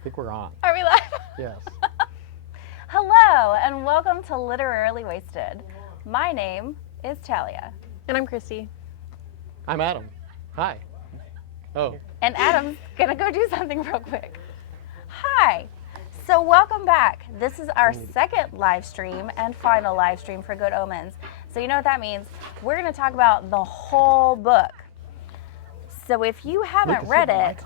I think we're on. Are we live? Yes. Hello, and welcome to Literarily Wasted. My name is Talia. And I'm Christy. I'm Adam. Hi. Oh. And Adam's gonna go do something real quick. Hi. So welcome back. This is our second live stream and final live stream for Good Omens. So you know what that means? We're gonna talk about the whole book. So if you haven't read it,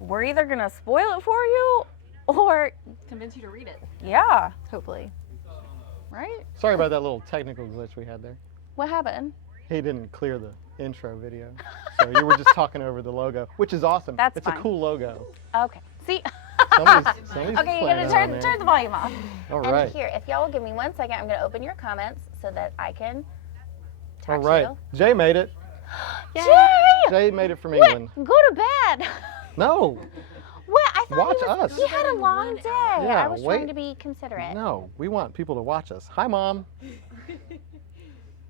we're either gonna spoil it for you or Convince you to read it, yeah, hopefully. right? Sorry about that little technical glitch we had there. What happened? He didn't clear the intro video. So you were just talking over the logo, which is awesome. That's it's fine. a cool logo. Okay. See? Somebody's Okay, you're playing gonna on turn there. the volume off. All And right. here, if y'all will give me 1 second, I'm gonna open your comments so that I can talk All right. to Jay made it. you. Jay! Jay made it from What? England. Go to bed. No. What? I thought Watch he was, us. he had a long day. Yeah, I was wait. trying to be considerate. No. We want people to watch us. Hi, Mom.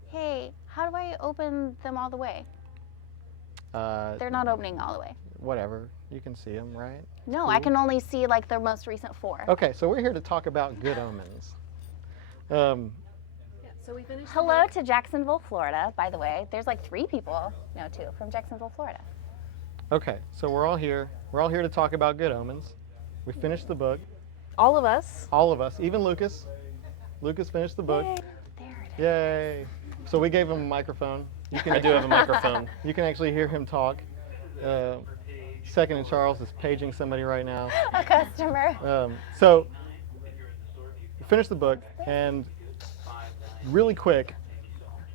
Hey, how do I open them all the way? They're not opening all the way. Whatever. You can see them, right? No, I can only see like the most recent 4. Okay, so we're here to talk about Good Omens. So we finished. Hello to Jacksonville, Florida, by the way. There's like 3 people, no 2, from Jacksonville, Florida. Okay, so we're all here. We're all here to talk about Good Omens. We finished the book. All of us. All of us, even Lucas. Lucas finished the book. Yay. There it is. Yay! So we gave him a microphone. You can, I do have a microphone. You can actually hear him talk. Second and Charles is paging somebody right now. A customer. So we finished the book, and really quick,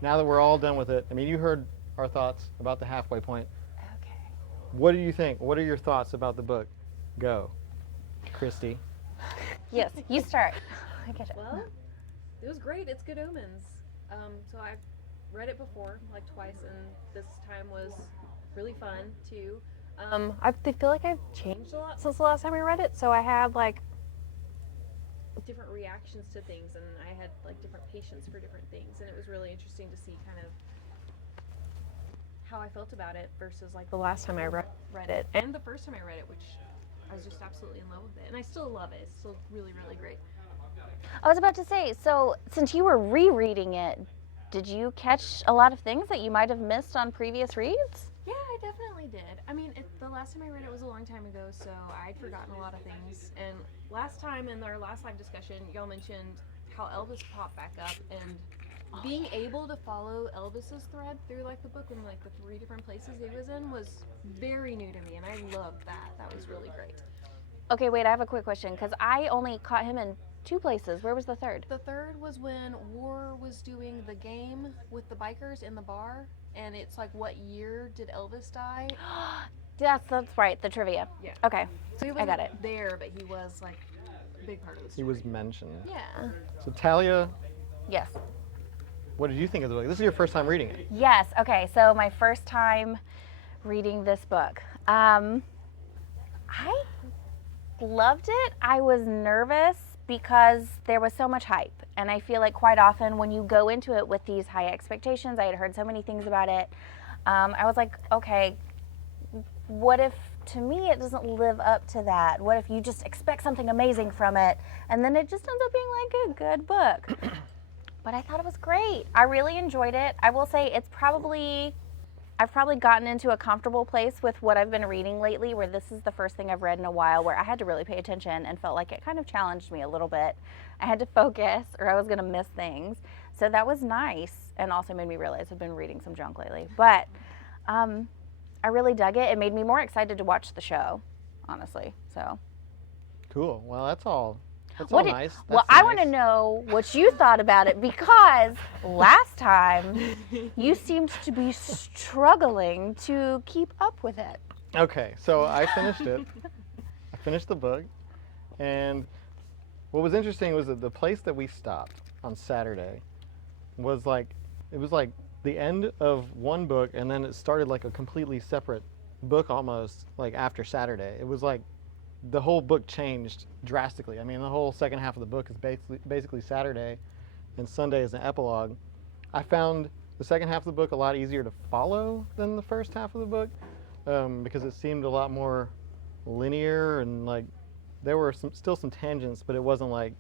now that we're all done with it, I mean, you heard our thoughts about the halfway point. Okay. What do you think? What are your thoughts about the book? Go, Christy. Yes, you start. I get it. Well, it was great. It's Good Omens. So I've read it before, like twice, and this time was really fun too. I feel like I've changed a lot since the last time I read it. So I had like different reactions to things, and I had like different patience for different things, and it was really interesting to see kind of how I felt about it versus like the last time I read it and the first time I read it, which I was just absolutely in love with it, and I still love it. It's still really, really great. I was about to say, so since you were rereading it, did you catch a lot of things that you might have missed on previous reads? Yeah, I definitely did. I mean, the last time I read it was a long time ago, so I'd forgotten a lot of things. And last time in our last live discussion, y'all mentioned how Elvis popped back up, and being able to follow Elvis's thread through like the book and like the 3 different places he was in was very new to me, and I loved that. That was really great. Okay, wait, I have a quick question, because I only caught him in 2 places. Where was the third? The third was when War was doing the game with the bikers in the bar, and it's like, what year did Elvis die? That's right, the trivia. Yeah. Okay, So he I wasn't got it. there, but he was like a big part of the He story. was mentioned. Yeah. So Talia, Yes. what did you think of the book? This is your first time reading it. Yes, okay, so my first time reading this book. I loved it. I was nervous because there was so much hype. And I feel like quite often when you go into it with these high expectations, I had heard so many things about it. I was like, okay, what if to me it doesn't live up to that? What if you just expect something amazing from it and then it just ends up being like a good book? But I thought it was great. I really enjoyed it. I will say I've probably gotten into a comfortable place with what I've been reading lately, where this is the first thing I've read in a while where I had to really pay attention and felt like it kind of challenged me a little bit. I had to focus or I was going to miss things. So that was nice, and also made me realize I've been reading some junk lately. But I really dug it. It made me more excited to watch the show, honestly. So. Cool. Well, that's all. That's What all did- nice. Well, That's I want to nice. know what you thought about it, because last time you seemed to be struggling to keep up with it. Okay, so I finished it. I finished the book, and what was interesting was that the place that we stopped on Saturday was like, it was like the end of one book, and then it started like a completely separate book almost, like after Saturday. It was like the whole book changed drastically. I mean, the whole second half of the book is basically Saturday, and Sunday is an epilogue. I found the second half of the book a lot easier to follow than the first half of the book, because it seemed a lot more linear and like there were still some tangents, but it wasn't like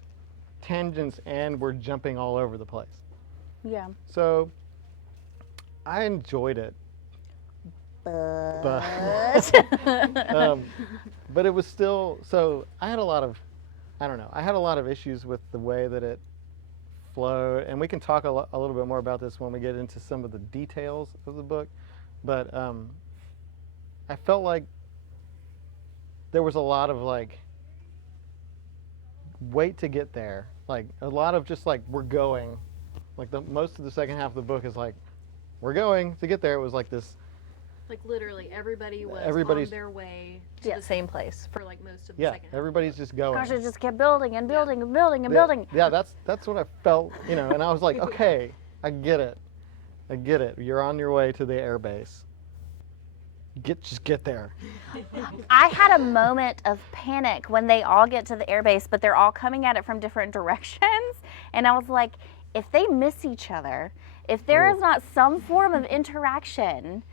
tangents and we're jumping all over the place. Yeah. So I enjoyed it. But But it was still, so I had a lot of, I don't know, I had a lot of issues with the way that it flowed, and we can talk a little bit more about this when we get into some of the details of the book, but I felt like there was a lot of like, wait to get there, like a lot of just like, we're going, like most of the second half of the book is like, we're going to get there. It was like this, Like literally everybody was Everybody's- on their way to Yes. the same place for like most of the yeah, second half. everybody's just going. gosh, it just kept building and building and building and Yeah, building. Yeah, that's what I felt, you know, and I was like, okay, I get it. You're on your way to the air base. Just get there. I had a moment of panic when they all get to the airbase, but they're all coming at it from different directions. And I was like, if they miss each other, if there is not some form of interaction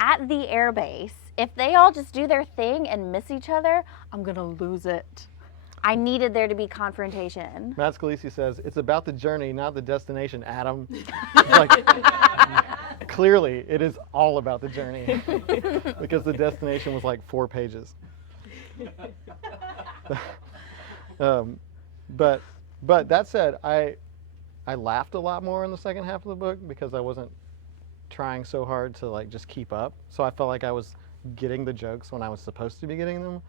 at the airbase, if they all just do their thing and miss each other, I'm going to lose it. I needed there to be confrontation. Matt Scalisi says, it's about the journey, not the destination, Adam. Like, clearly, it is all about the journey. Because the destination was like 4 pages. But that said, I laughed a lot more in the second half of the book because I wasn't trying so hard to like just keep up. So I felt like I was getting the jokes when I was supposed to be getting them.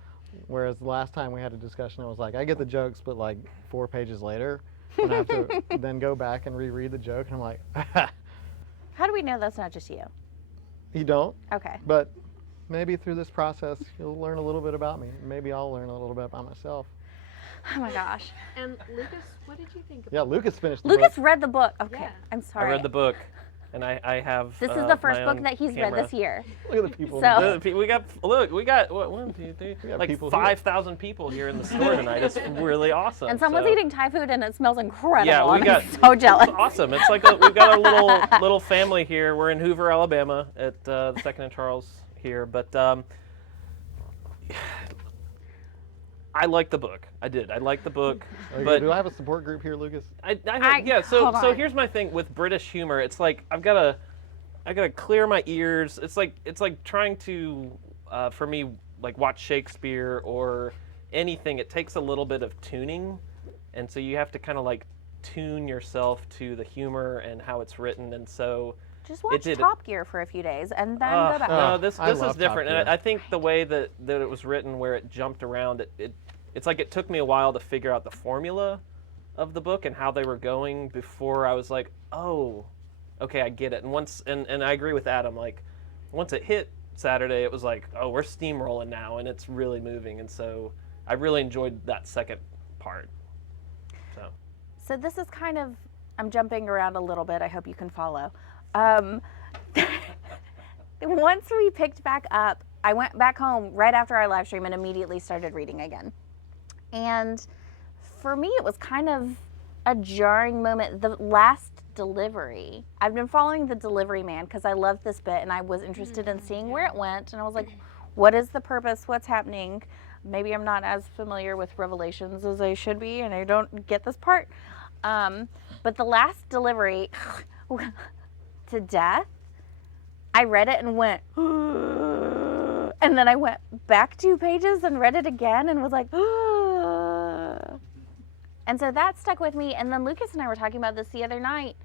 Whereas the last time we had a discussion, I was like, I get the jokes, but like 4 pages later, and I have to then go back and reread the joke, and I'm like, How do we know that's not just you? you don't. Okay. But maybe through this process, you'll learn a little bit about me. Maybe I'll learn a little bit about myself. Oh my gosh. And Lucas, what did you think about Yeah, Lucas finished the Lucas book. read the book. Okay. Yeah. I'm I sorry. read the book, and I have. This is the first uh, my book own that he's read camera. this year. Look at the people. So- We got what, 1, 2, 3, We got like people here. 5,000 people here in the store tonight. It's really awesome. And someone's so- eating Thai food and it smells incredible. Yeah, we I'm got so jealous. It's awesome. It's like we've got our little family here. We're in Hoover, Alabama, at the Second and Charles here. But I like the book. I did. I like the book. Okay, But do I have a support group here, Lucas? yeah. So hold on. here's my thing with British humor. It's like I gotta clear my ears. It's like trying to for me like watch Shakespeare or anything. It takes a little bit of tuning, and so you have to kind of like tune yourself to the humor and how it's written. And so Just watch did it. Top Gear for a few days and then go back. no, Oh, this I is love Top different, and Gear. I think the way that it was written, where it jumped around, it's like it took me a while to figure out the formula of the book and how they were going before I was like, oh, okay, I get it. And once, and I agree with Adam, like once it hit Saturday, it was like, oh, we're steamrolling now, and it's really moving, and so I really enjoyed that second part. So So this is kind of, I'm jumping around a little bit. I hope you can follow. Once we picked back up, I went back home right after our live stream and immediately started reading again. And for me, it was kind of a jarring moment. The last delivery, I've been following the delivery man because I loved this bit and I was interested in seeing where it went. And I was like, what is the purpose? What's happening? Maybe I'm not as familiar with Revelations as I should be and I don't get this part. But the last delivery to death, I read it and went, and then I went back 2 pages and read it again and was like, and so that stuck with me. And then Lucas and I were talking about this the other night.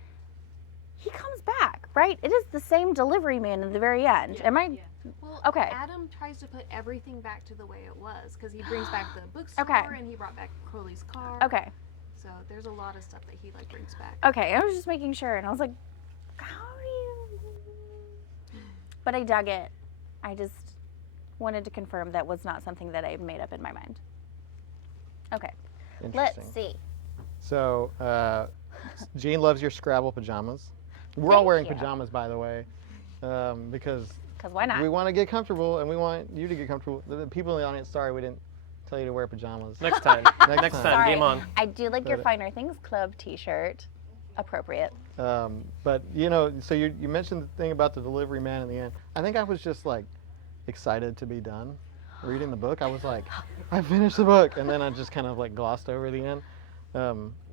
He comes back, right? It is the same delivery man in the very end. Am I? Well, Okay. Adam tries to put everything back to the way it was because he brings back the bookstore Okay. and he brought back Crowley's car. Okay. So there's a lot of stuff that he like brings back. Okay. I was just making sure. And I was like, how do you? But I dug it. I just wanted to confirm that was not something that I made up in my mind. Okay. Let's Interesting. see. So, Jean loves your Scrabble pajamas. We're all Thank wearing you. pajamas, by the way, because Because why not? we want to get comfortable and we want you to get comfortable. The people in the audience, sorry, we didn't tell you to wear pajamas. next time, Next time. Sorry. game on. I do like your But- Finer Things Club t-shirt. Appropriate. But you know, so you mentioned the thing about the delivery man in the end. I think I was just like excited to be done. reading the book. I was like, I finished the book, and then I just kind of like glossed over the end.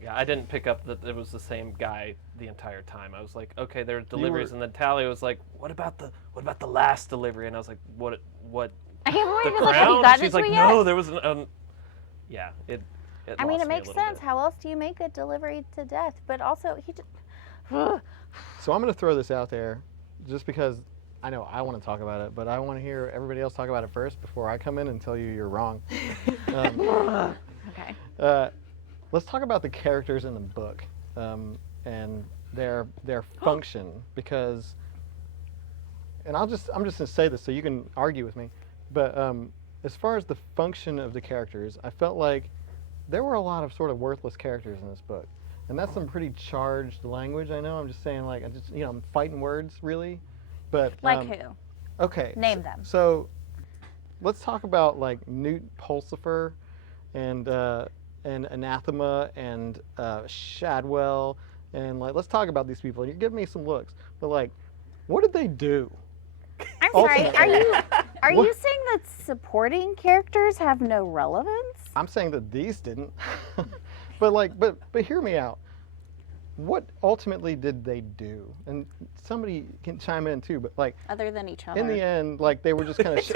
Yeah, I didn't pick up that it was the same guy the entire time. I was like, okay, there are deliveries, and then Talia was like, what about the last delivery? And I was like, what? I can't The believe like, have you crown? gotten She's it like, to me no, yet? there was an. Yeah, it I mean, lost it me a makes little sense. bit. How else do you make a delivery to death? But also, he just. So I'm going to throw this out there, just because I know I want to talk about it, but I want to hear everybody else talk about it first before I come in and tell you you're wrong. Okay. Let's talk about the characters in the book and their function, because, and I'm just going to say this so you can argue with me, but as far as the function of the characters, I felt like there were a lot of sort of worthless characters in this book, and that's some pretty charged language. I know. I'm just saying, like, I'm fighting words really, but Like who? okay, Name them. So let's talk about like Newt Pulsifer and Anathema and Shadwell, and like let's talk about these people. And you're giving me some looks, but like, what did they do? I'm sorry. Ultimately. Are What? you saying that supporting characters have no relevance? I'm saying that these didn't, but hear me out. What ultimately did they do? And somebody can chime in too, but like Other than each other. in the end, like they were just kind of.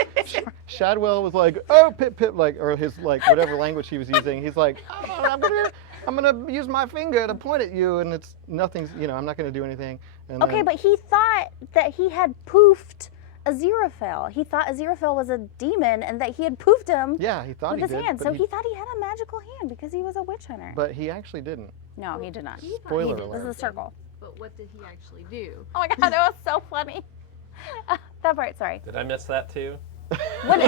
Shadwell was like, oh, pip pip, like, or his like whatever language he was using. He's like, oh, I'm gonna use my finger to point at you, and it's nothing's, I'm not gonna do anything. And Okay, then, but he thought that he had poofed Aziraphale. He thought Aziraphale was a demon and that he had poofed him yeah, he thought with he his did, hand. but So he thought he had a magical hand because he was a witch hunter. but he actually didn't. No, he did not. Spoiler This is alert. a circle. But what did he actually do? Oh my god, that was so funny. That part, sorry. Did I miss that too? When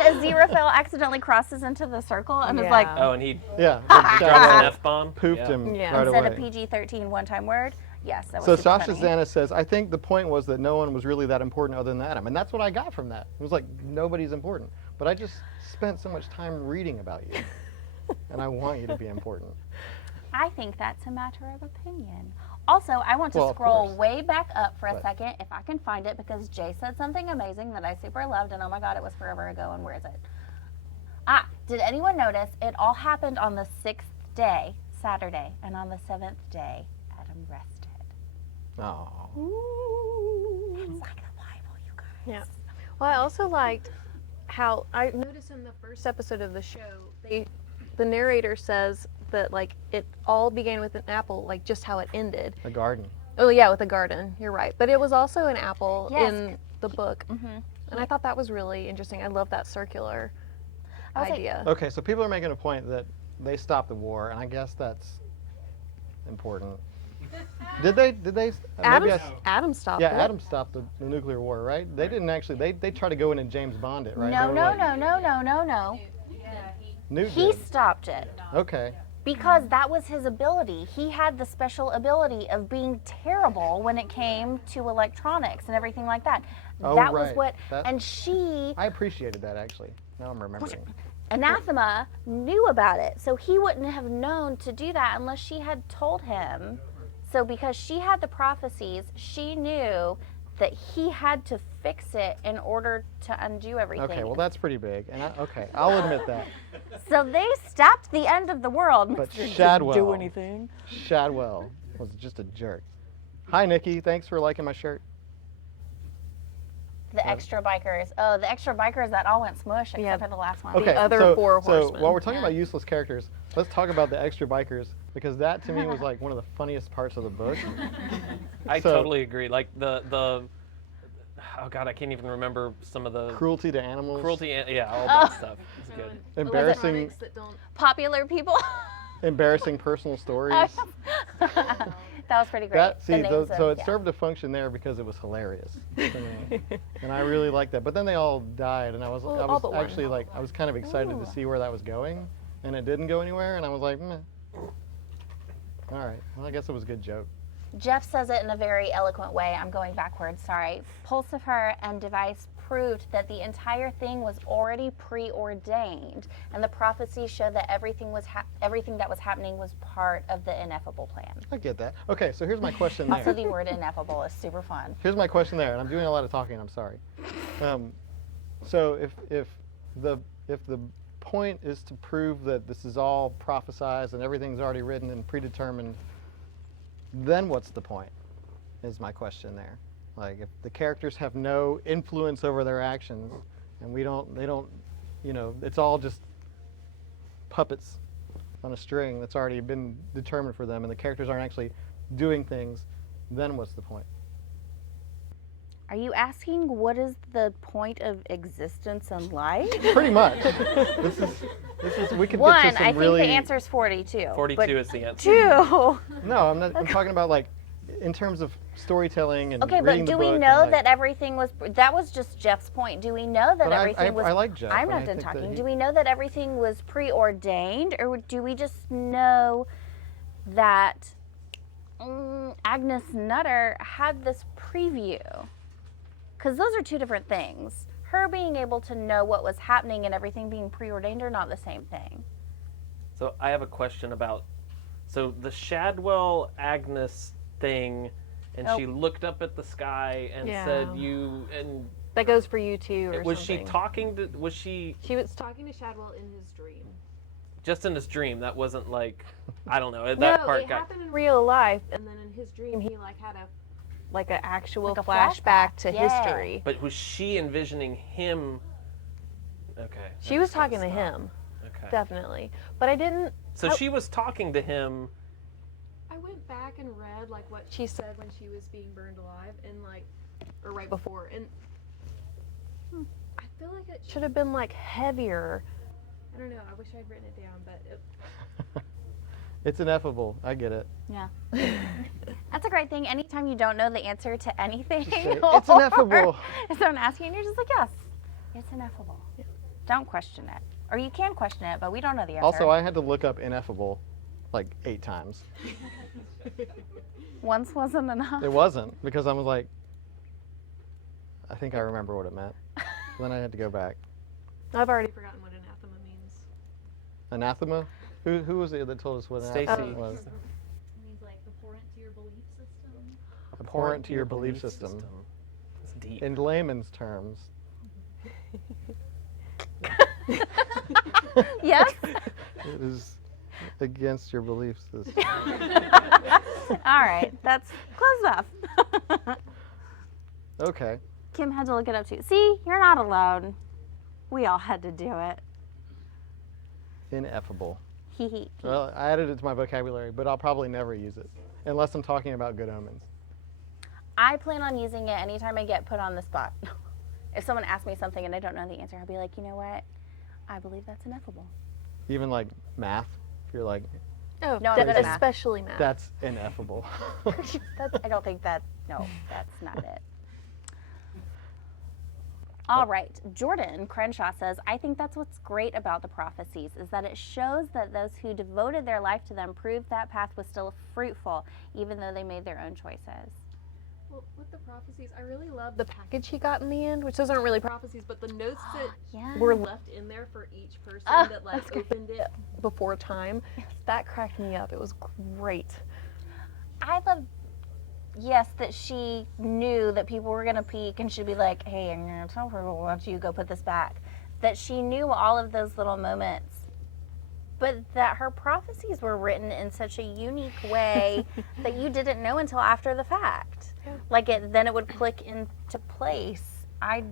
Aziraphale accidentally crosses into the circle and is like, Oh, and he Yeah, drops an Shadwell F-bomb? poofed Yeah. him Yeah. right instead away. of PG-13 one-time word. Yes, that was So super Sasha funny. Zana says, I think the point was that no one was really that important other than Adam. And that's what I got from that. It was like, nobody's important. But I just spent so much time reading about you. And I want you to be important. I think that's a matter of opinion. Also, I want to Well, of scroll course. way back up for a But- second if I can find it because Jay said something amazing that I super loved and oh my god, it was forever ago and where is it? Did anyone notice it all happened on the 6th day, Saturday, and on the 7th day, Adam rested. Oh. It's like the Bible, you guys. Yeah. Well, I also liked how I noticed in the first episode of the show, the narrator says that like it all began with an apple, like just how it ended. A garden. Oh yeah, with a garden. You're right, but it was also an apple Yes. in the book, and I thought that was really interesting. I love that circular I was like- idea. Okay, so people are making a point that they stopped the war, and I guess that's important. Did they? Maybe Adam stopped yeah, it. Adam stopped the nuclear war, right? They didn't actually. They tried to go in and James Bond it, right? No, They were no, like, no. Newt He did. stopped it. Okay. Because that was his ability. He had the special ability of being terrible when it came to electronics and everything like that. Oh, that was right. what, That- and she, I appreciated that actually. Now I'm remembering. Anathema, knew about it. So he wouldn't have known to do that unless she had told him. So because she had the prophecies, she knew that he had to fix it in order to undo everything. Okay, well that's pretty big, and I'll admit that. So they stopped the end of the world. But Mr. Didn't Shadwell, do anything. Shadwell was just a jerk. Hi Nikki, thanks for liking my shirt. The extra bikers. Oh, the extra bikers that all went smush except Yeah. for the last one. Okay, other so, four so horsemen. while we're talking about useless characters, let's talk about the extra bikers because that to me was like one of the funniest parts of the book. I So- totally agree. Like the oh god, I can't even remember some of the Cruelty to animals. yeah, all that stuff. It's good. Embarrassing, Electronics that don't. Popular people. embarrassing personal stories. That was pretty great. The names So of- it yeah. served a function there because it was hilarious, to me. And I really liked that. But then they all died, and I was all but one. actually like I was kind of excited to see where that was going, and it didn't go anywhere, and I was like, meh. All right, well I guess it was a good joke. Jeff says it in a very eloquent way. I'm going backwards, sorry. Pulsifer and Device proved that the entire thing was already preordained, and the prophecies showed that everything that was happening was part of the ineffable plan. I get that. Okay, so here's my question Also, there. the word ineffable is super fun. Here's my question there, and I'm doing a lot of talking. I'm sorry. So the if the point is to prove that this is all prophesized and everything's already written and predetermined, then what's the point? Is my question there. Like if the characters have no influence over their actions, and they don't, it's all just puppets on a string that's already been determined for them, and the characters aren't actually doing things, then what's the point? Are you asking what is the point of existence and life? Pretty much. This is we could One, get to some I think really. the answer is 42. 42 is the answer. Two. No, I'm not. I'm talking about like in terms of storytelling and Okay, reading but the do we book know and, like, that everything was? That was just Jeff's point. Do we know that But everything was? I like Jeff. I'm and I not done think that talking. he- Do we know that everything was preordained, or do we just know that Agnes Nutter had this preview? Because those are two different things. Her being able to know what was happening and everything being preordained are not the same thing. So I have a question about, so the Shadwell Agnes thing, and she looked up at the sky and said and That goes for you too, or was something. she talking to, was she She was talking to Shadwell in his dream. just in his dream? That wasn't like, I don't know, that No, part it got, happened in real life, and then in his dream he had an actual Like a flashback to flashback, yeah. history. but was she envisioning him? Okay. She that was makes talking to sense. him, Okay. definitely. But I didn't. So she was talking to him. I went back and read what she said when she was being burned alive, and or right before, and I feel like it should have been heavier. I don't know. I wish I'd written it down, but It's ineffable. I get it. Yeah. That's a great thing. Anytime you don't know the answer to anything, Just say, "It's ineffable." If someone asks you, and you're just like, yes, it's ineffable. Don't question it. Or you can question it, but we don't know the answer. Also, I had to look up ineffable like 8 times. Once wasn't enough. It wasn't, because I was like, I think I remember what it meant. Then I had to go back. I've already forgotten what anathema means. Anathema? Who was it that told us what anathema Stacy. was? It means abhorrent to your belief system. Abhorrent to your belief system. It's deep. In layman's terms. Yes? It is against your belief system. All right. That's close enough. Okay. Kim had to look it up too. See, you're not alone. We all had to do it. Ineffable. Hee hee. Well, I added it to my vocabulary, but I'll probably never use it. Unless I'm talking about good omens. I plan on using it anytime I get put on the spot. If someone asks me something and I don't know the answer, I'll be like, you know what? I believe that's ineffable. Even like math. If you're like, Oh, No, I'm good at math. especially math. that's ineffable. I don't think that, no, that's not it. All right, Jordan Crenshaw says, I think that's what's great about the prophecies is that it shows that those who devoted their life to them proved that path was still fruitful, even though they made their own choices. Well, with the prophecies, I really love the package he got in the end, which those aren't really prophecies, but the notes that Yeah. were left in there for each person Ah, that that's great. opened it before time. That cracked me up. It was great. I love, yes, that she knew that people were going to peek and she'd be like, hey, I'm going to tell her, why don't you go put this back? That she knew all of those little moments, but that her prophecies were written in such a unique way that you didn't know until after the fact. Yeah. Then it would click into place. I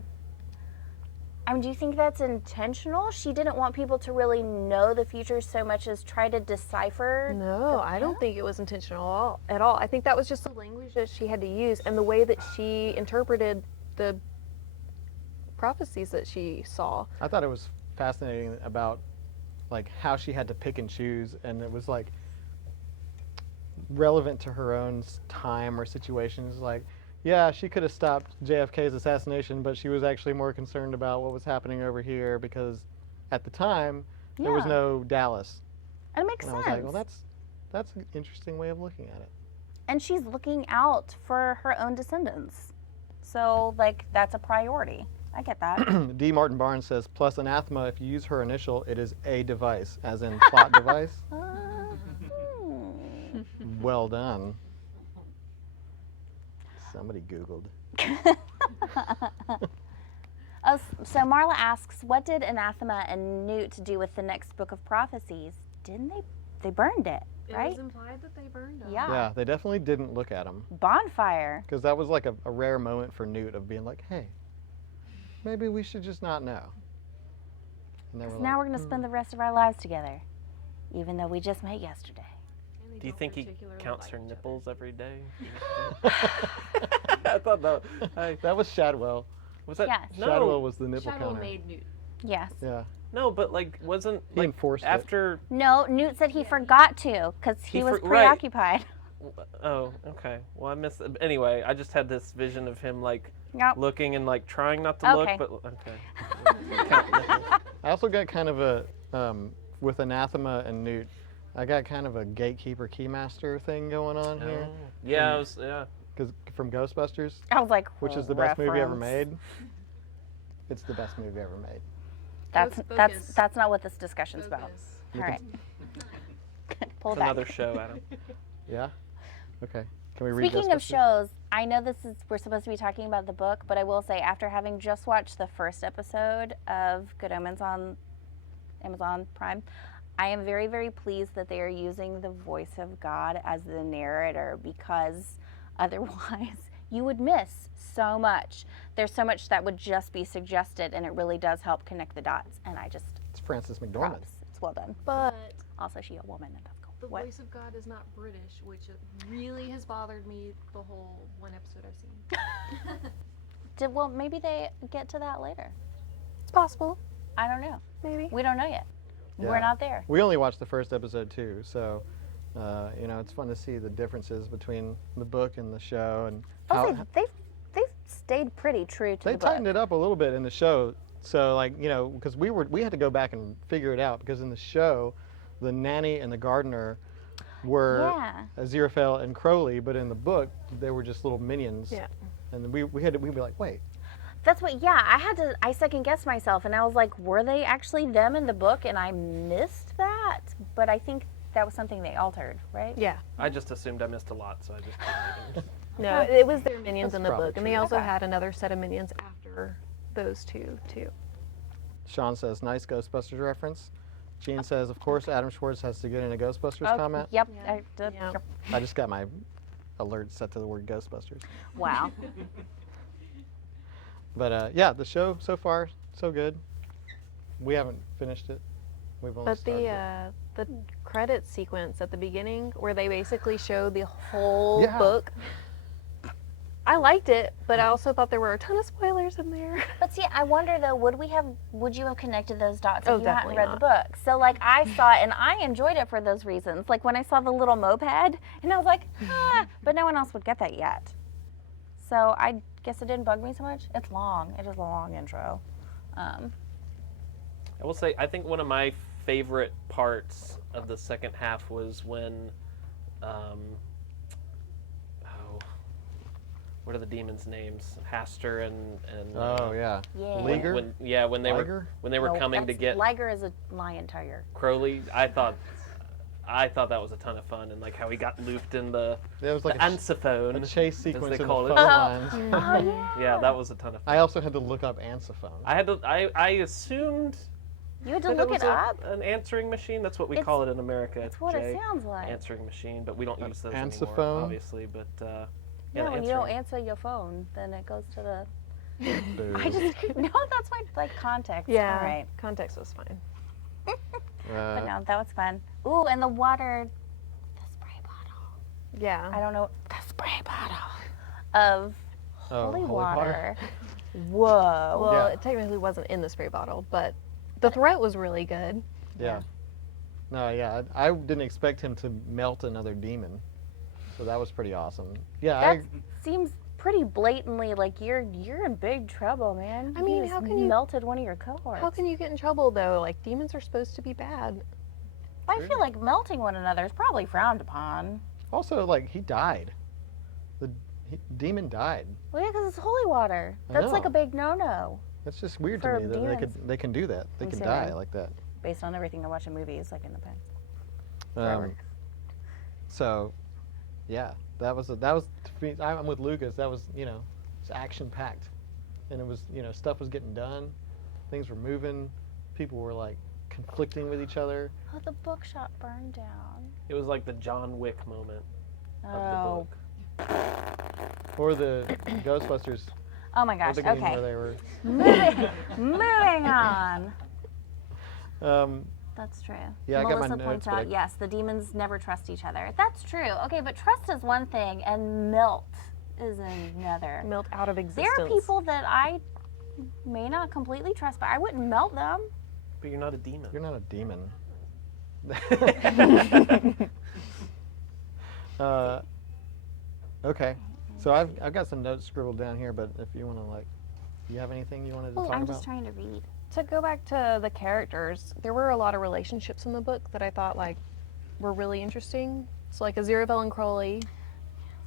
mean, do you think that's intentional? She didn't want people to really know the future so much as try to decipher. No, I don't think it was intentional at all. I think that was just the language that she had to use and the way that she interpreted the prophecies that she saw. I thought it was fascinating about like how she had to pick and choose, and it was like relevant to her own time or situations. Like, yeah, she could have stopped JFK's assassination, but she was actually more concerned about what was happening over here because at the time there was Yeah. no Dallas. And it makes And I sense. was like, well, that's an interesting way of looking at it. And she's looking out for her own descendants. So, that's a priority. I get that. D. Martin Barnes says, plus anathema, if you use her initial, it is a device, as in plot device. Well done. Somebody Googled. So Marla asks, what did Anathema and Newt do with the next book of prophecies? Didn't they? They burned it, It right? was implied that they burned them. Yeah. Yeah, they definitely didn't look at him. Bonfire. Because that was like a rare moment for Newt of being like, hey, maybe we should just not know. And they were So now we're like, going to spend the rest of our lives together, even though we just met yesterday. And they Do you don't think he particularly counts like her each other. nipples every day? I thought that. that was Shadwell. Was that? Yes. No. Shadwell was the nipple Shadow counter. made Newt. Yes. Yeah, No, but like wasn't he like enforced it. after. No, Newt said he forgot to because he He was right. preoccupied. Oh, okay. Well, I missed. Anyway, I just had this vision of him like Nope. looking and like trying not to Okay. look, but okay. Count nipples. I also got kind of a, with Anathema and Newt, I got kind of a gatekeeper keymaster thing going on here. Oh. Yeah, I was, yeah. Because from Ghostbusters, I was like, which is the best movie ever reference. made. It's the best movie ever made. Focus. That's not what this discussion's about. Focus. All right. Pull It's back. another show, Adam. Yeah? Okay. Can we read Speaking of Ghostbusters? shows, I know we're supposed to be talking about the book, but I will say after having just watched the first episode of Good Omens on Amazon Prime, I am very, very pleased that they are using the voice of God as the narrator because otherwise you would miss so much. There's so much that would just be suggested, and it really does help connect the dots. And I just It's Frances McDormand. props. It's well done. But Also, she a woman, and that's cool. the What? voice of God is not British, which really has bothered me the whole one episode I've seen. Well, maybe they get to that later. It's possible. I don't know. Maybe. We don't know yet. We're Yeah. not there. We only watched the first episode too, so it's fun to see the differences between the book and the show and how They've stayed pretty true to they the book. tightened it up a little bit in the show. So because we had to go back and figure it out because in the show, the nanny and the gardener were Yeah. Aziraphale and Crowley, but in the book they were just little minions. Yeah. And we'd be like, wait, That's what. Yeah, I second guessed myself, and I was like, were they actually them in the book? And I missed that. But I think that was something they altered, right? Yeah. I just assumed I missed a lot, so I just didn't even. No, it was their minions That's in the probably book, and they true. also Okay. had another set of minions after those two, too. Sean says, nice Ghostbusters reference. Gene says, of course, Adam Schwartz has to get in a Ghostbusters Oh, comment. Yep. Yeah. I did. Yeah. Yep. I just got my alert set to the word Ghostbusters. Wow. But yeah, the show so far so good. We haven't finished it. We've only But started it. the credit sequence at the beginning, where they basically show the whole Yeah. book, I liked it, but I also thought there were a ton of spoilers in there. But see, I wonder though, would you have connected those dots if Oh, you hadn't definitely read the book? So like I saw it and I enjoyed it for those reasons. Like when I saw the little moped and I was like, but no one else would get that yet. So I guess it didn't bug me so much. It's long. It is a long intro. I will say, I think one of my favorite parts of the second half was when, what are the demons' names? Haster and Oh yeah. Yeah. Liger? when they Liger? were No, coming to that's- get Liger is a lion tiger. Crowley. I thought that was a ton of fun, and like how he got looped in the There was like a ansophone. chase sequence they in the call phone it. lines. Oh yeah. Yeah, that was a ton of fun. I also had to look up ansophone. I had to. I assumed You had to that look was it up. an answering machine. That's what we It's- call it in America. That's what Jay. it sounds like. Answering machine, but we don't use those Ansophone? anymore, obviously. But Yeah, the when you don't answering- answer your phone, then it goes to the. Boo. I just no, that's my like context. Yeah, All right. context was fine. But no, that was fun. Ooh, and the water, the spray bottle. Yeah. I don't know the spray bottle of Oh, holy holy water. Whoa. Well, Yeah. it technically wasn't in the spray bottle, but the threat was really good. Yeah. No, yeah, I didn't expect him to melt another demon, so that was pretty awesome. Yeah, That seems pretty blatantly like you're in big trouble, man. I mean, You just how can you- melted one of your cohorts? How can you get in trouble though? Like demons are supposed to be bad. I feel like melting one another is probably frowned upon. also like he died. The demon died. Well, yeah, because it's holy water. I That's like know. a big no-no. That's just weird For to me that demons. they can do that. They I'm can assuming. die like that. Based on everything I watch in movies, like in the past. Um, Forever. so, yeah, that was to me, I'm with Lucas. That was it's action packed, and it was stuff was getting done. things were moving, people were like conflicting with each other. Oh, the bookshop burned down. It was like the John Wick moment of the Oh. book. Or the Ghostbusters, Oh my or gosh. the game where Okay. they were. Moving on. Um, That's true. Yeah, I got my Melissa notes, points but out, yes, the demons never trust each other. That's true. Okay, but trust is one thing, and melt is another. Melt out of existence. There are people that I may not completely trust, but I wouldn't melt them. But you're not a demon. you're not a demon. Okay, so I've got some notes scribbled down here, but if you want to you have anything you wanted to Oh, talk I'm about? just trying to read. To go back to the characters, there were a lot of relationships in the book that I thought like were really interesting. So like Aziraphale and Crowley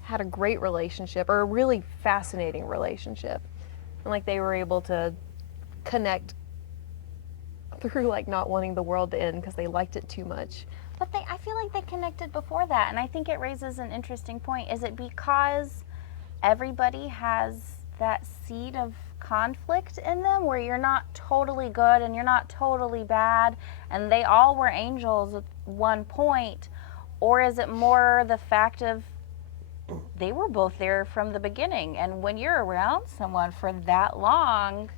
had a great relationship, or a really fascinating relationship, and like they were able to connect through like not wanting the world to end because they liked it too much. But I feel like they connected before that, and I think it raises an interesting point. Is it because everybody has that seed of conflict in them where you're not totally good and you're not totally bad, and they all were angels at one point? Or is it more the fact of they were both there from the beginning, and when you're around someone for that long,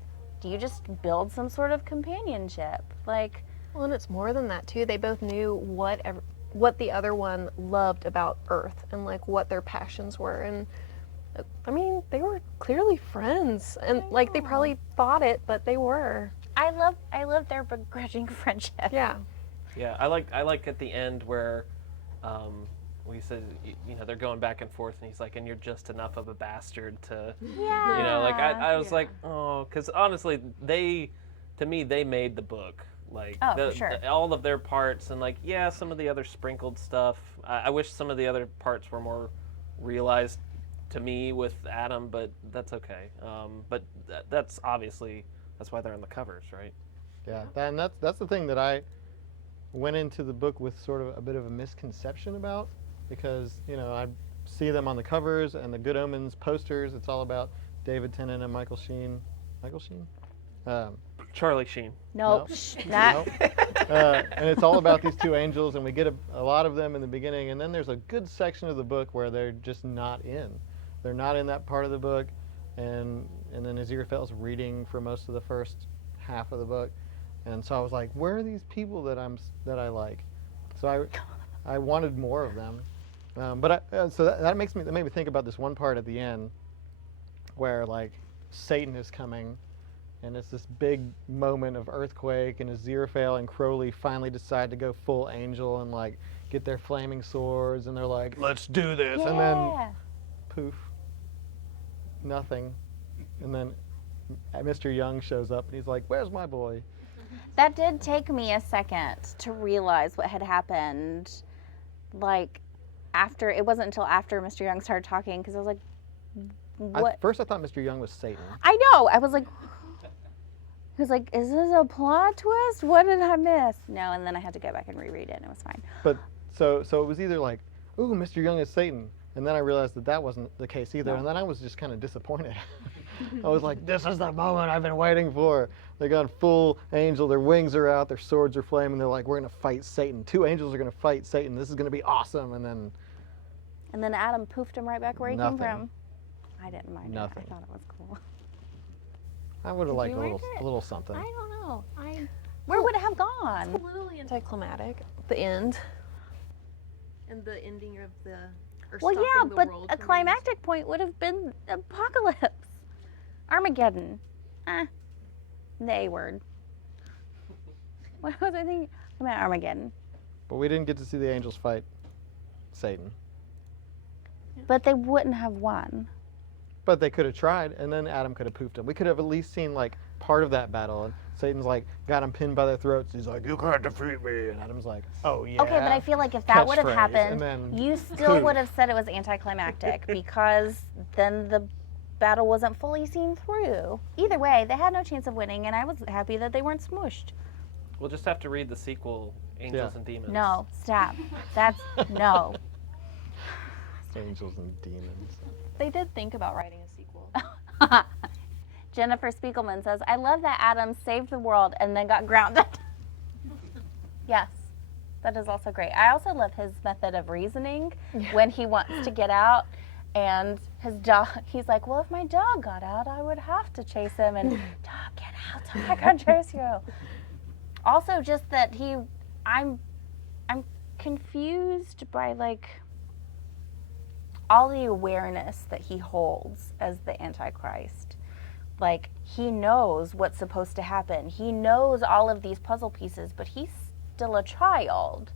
do you just build some sort of companionship? Like, Well, and it's more than that too. They both knew what the other one loved about Earth and like what their passions were, and I mean they were clearly friends, and like they probably thought it, but they were. I love their begrudging friendship. Yeah. Yeah, I like at the end where we said, you know, they're going back and forth, and he's like, and you're just enough of a bastard to, Yeah. you know, like I was like, oh, because honestly, to me, they made the book. Like, Oh, for sure. all of their parts, and like, yeah, some of the other sprinkled stuff. I wish some of the other parts were more realized to me with Adam, but that's okay. But that's obviously, that's why they're on the covers, right? Yeah, and that's the thing that I went into the book with sort of a bit of a misconception about, because you know I see them on the covers and the Good Omens posters. It's all about David Tennant and Michael Sheen. Michael Sheen? Charlie Sheen. Nope. Nope. That. Nope. And it's all about these two angels, and we get a lot of them in the beginning, and then there's a good section of the book where they're just not in. They're not in that part of the book, and then Aziraphale's reading for most of the first half of the book, and so I was like, where are these people that I like? So I wanted more of them, so that made me think about this one part at the end, where like Satan is coming. And it's this big moment of earthquake, and Aziraphale and Crowley finally decide to go full angel and like get their flaming swords, and they're like, "Let's do this!" And then, Yeah. poof, nothing. And then Mr. Young shows up, and he's like, "Where's my boy?" That did take me a second to realize what had happened. Like, it wasn't until after Mr. Young started talking, because I was like, what? First, I thought Mr. Young was Satan. I know. I was like, is this a plot twist? What did I miss? No, and then I had to go back and reread it, and it was fine. But so it was either like, "Ooh, Mr. Young is Satan," and then I realized that wasn't the case either, and then I was just kind of disappointed. I was like, "This is the moment I've been waiting for." They got full angel, their wings are out, their swords are flaming. They're like, "We're gonna fight Satan. Two angels are gonna fight Satan. This is gonna be awesome." And then Adam poofed him right back where he Nothing. came from. I didn't mind Nothing. it. I thought it was cool. I would have Did liked you like a little something. I don't know. Where would it have It's a gone? little anticlimactic. The end. And the ending of the. Or Well, stopping yeah, the but world a from climactic point would have been apocalypse. Armageddon. The A word. What was I thinking? I meant Armageddon. But we didn't get to see the angels fight Satan. But they wouldn't have won. But they could have tried, and then Adam could have poofed him. We could have at least seen like part of that battle, and Satan's like got him pinned by their throats. He's like, "You can't defeat me," and Adam's like, "Oh yeah." Okay, but I feel like if that would have Catchphrase, happened, and then you still poof. would have said it was anticlimactic because then the battle wasn't fully seen through. Either way, they had no chance of winning, and I was happy that they weren't smooshed. We'll just have to read the sequel, Angels Yeah. and Demons. No, stop. That's no. Angels and demons. They did think about writing a sequel. Jennifer Spiegelman says, I love that Adam saved the world and then got grounded. Yes, that is also great. I also love his method of reasoning when he wants to get out. And his dog, he's like, well, if my dog got out, I would have to chase him. And, dog, get out, I can chase you. Also, just that I'm confused by, like, all the awareness that he holds as the Antichrist. Like, he knows what's supposed to happen. He knows all of these puzzle pieces, but he's still a child.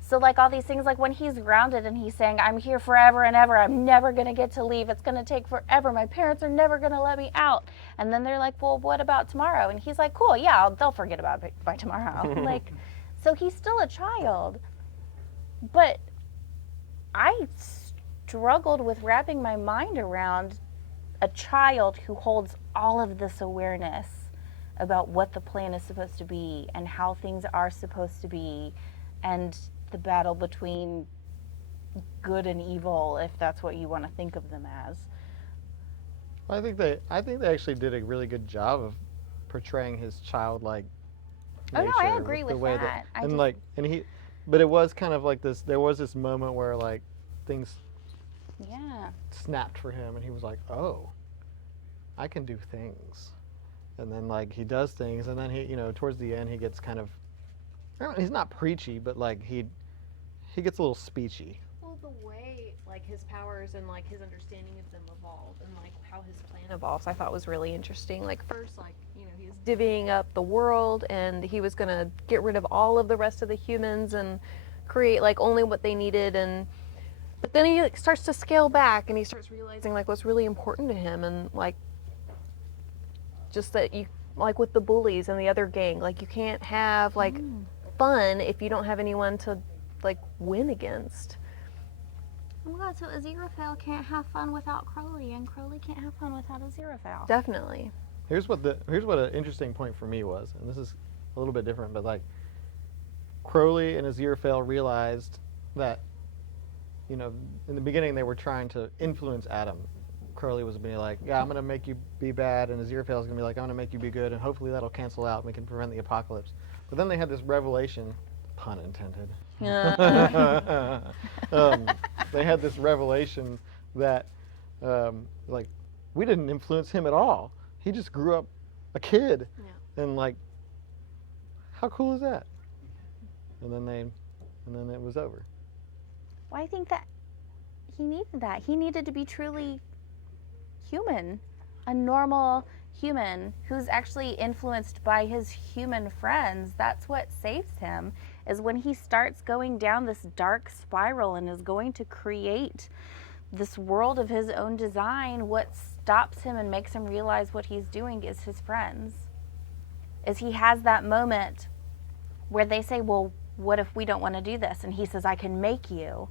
So, like, all these things, like when he's grounded and he's saying, I'm here forever and ever, I'm never going to get to leave, it's going to take forever, my parents are never going to let me out. And then they're like, well, what about tomorrow? And he's like, cool, yeah, they'll forget about it by tomorrow. Like, so he's still a child. But I struggled with wrapping my mind around a child who holds all of this awareness about what the plan is supposed to be and how things are supposed to be, and the battle between good and evil, if that's what you want to think of them as. I think they actually did a really good job of portraying his childlike nature. Oh no, I agree with way that. But it was kind of like this. There was this moment where like things Yeah. snapped for him, and he was like, "Oh, I can do things." And then like he does things, and then he, towards the end, he gets kind of, he's not preachy, but like he gets a little speechy. Well, the way like his powers and like his understanding of them evolve, and like how his plan evolves, I thought was really interesting. Like first, like he was divvying up the world, and he was gonna get rid of all of the rest of the humans and create like only what they needed, but then he like, starts to scale back, and he starts realizing like what's really important to him, and like just that you like with the bullies and the other gang, like you can't have like fun if you don't have anyone to like win against. Oh my god, so Aziraphale can't have fun without Crowley, and Crowley can't have fun without Aziraphale. Definitely. Here's what an interesting point for me was, and this is a little bit different, but like Crowley and Aziraphale realized that, in the beginning they were trying to influence Adam. Crowley was going to be like, yeah, I'm going to make you be bad, and Aziraphale is going to be like, I'm going to make you be good, and hopefully that'll cancel out and we can prevent the apocalypse. But then they had this revelation, pun intended. They had this revelation that, like, we didn't influence him at all. He just grew up a kid. Yeah. And like, how cool is that? And then it was over. Well, I think that he needed that. He needed to be truly human, a normal human who's actually influenced by his human friends. That's what saves him, is when he starts going down this dark spiral and is going to create this world of his own design. What stops him and makes him realize what he's doing is his friends. Is he has that moment where they say, well, what if we don't want to do this? And he says, I can make you.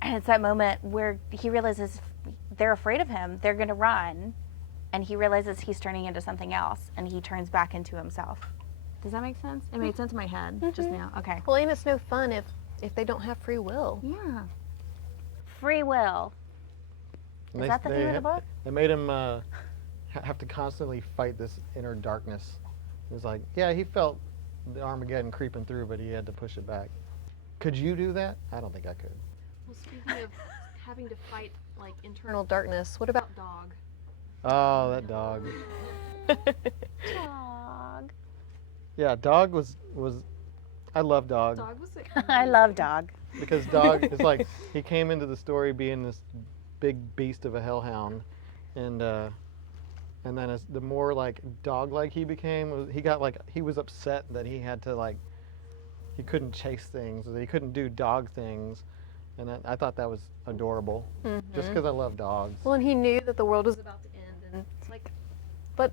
And it's that moment where he realizes they're afraid of him, they're going to run, and he realizes he's turning into something else, and he turns back into himself. Does that make sense? It made sense in my head just now. Okay. Well, and it's no fun if they don't have free will. Yeah. Free will. Is that the theme of the book? They made him have to constantly fight this inner darkness. It was like, yeah, he felt the Armageddon creeping through, but he had to push it back. Could you do that? I don't think I could. Well, speaking of having to fight like internal darkness, what about Dog? Oh, that dog. Dog. Yeah, Dog was I love Dog. Dog was I love Dog. Because Dog is like, he came into the story being this big beast of a hellhound, and then as the more like dog-like he became, he was upset that he had to like, he couldn't chase things, or that he couldn't do dog things. And I thought that was adorable, just because I love dogs. Well, and he knew that the world was about to end, and it's like, but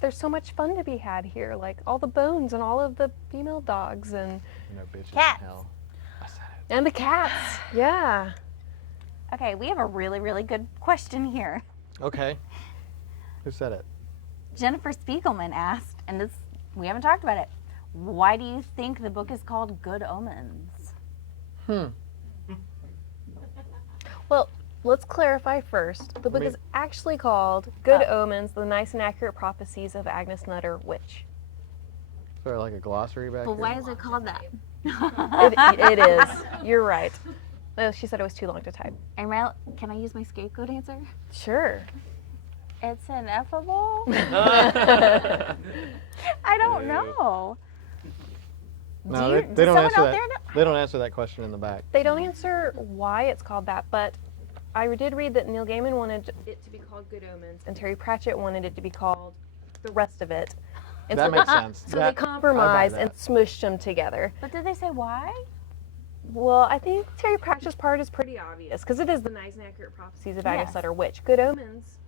there's so much fun to be had here, like all the bones and all of the female dogs and Bitches cats. in hell. I said it. and the cats. Yeah. Okay, we have a really, really good question here. Okay. Who said it? Jennifer Spiegelman asked, and we haven't talked about it. Why do you think the book is called Good Omens? Well, let's clarify first. The book is actually called Good Omens, The Nice and Accurate Prophecies of Agnes Nutter, Witch. Is there like a glossary back But here? why is it called that? It is. You're right. She said it was too long to type. Can I use my scapegoat answer? Sure. It's ineffable. I don't know. No, Do you- they does don't someone answer out that. there know? They don't answer that question in the back. They don't answer why it's called that, but I did read that Neil Gaiman wanted it to be called Good Omens, and Terry Pratchett wanted it to be called the rest of it. And That so makes sense. So they That- compromised I buy and that. smushed them together. But did they say why? Well, I think Terry Pratchett's part is pretty obvious, because it is the nice and accurate prophecies of Agnes Yes. Nutter, Witch. Good Omens.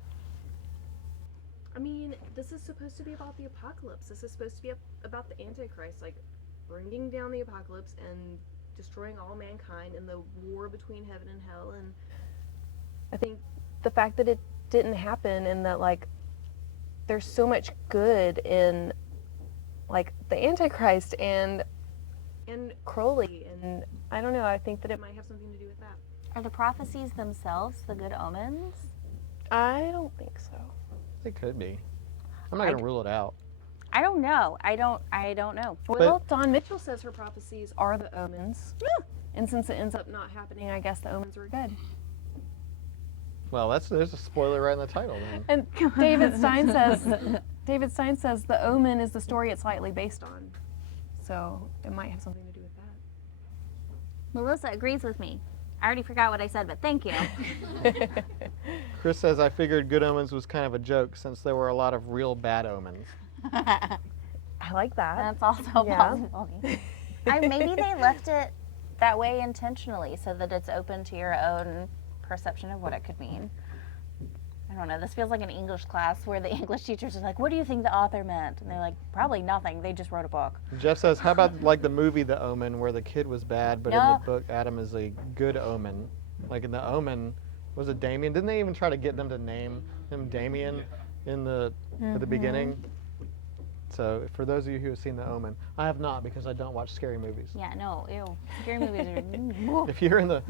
I mean, this is supposed to be about the apocalypse. This is supposed to be about the Antichrist, like bringing down the apocalypse and destroying all mankind and the war between heaven and hell. And I think the fact that it didn't happen and that, like, there's so much good in, like, the Antichrist and Crowley, and I don't know, I think that it might have something to do with that. Are the prophecies themselves the good omens? I don't think so. It could be. I'm not going to rule it out. I don't know. I don't know. Well, Dawn Mitchell says her prophecies are the omens. And since it ends up not happening, I guess the omens were good. Well, there's a spoiler right in the title then. And David Stein says the omen is the story it's lightly based on. So it might have something to do with that. Melissa agrees with me. I already forgot what I said, but thank you. Chris says, I figured Good Omens was kind of a joke since there were a lot of real bad omens. I like that. That's also Yeah. possible. Maybe they left it that way intentionally so that it's open to your own perception of what it could mean. I don't know. This feels like an English class where the English teachers are like, what do you think the author meant? And they're like, probably nothing. They just wrote a book. Jeff says, how about like the movie The Omen where the kid was bad, but in No. the book Adam is a good omen. Like in The Omen, was it Damien? Didn't they even try to get them to name him Damien in at the beginning? So for those of you who have seen The Omen, I have not because I don't watch scary movies. Yeah, no, ew. Scary movies are... If you're in the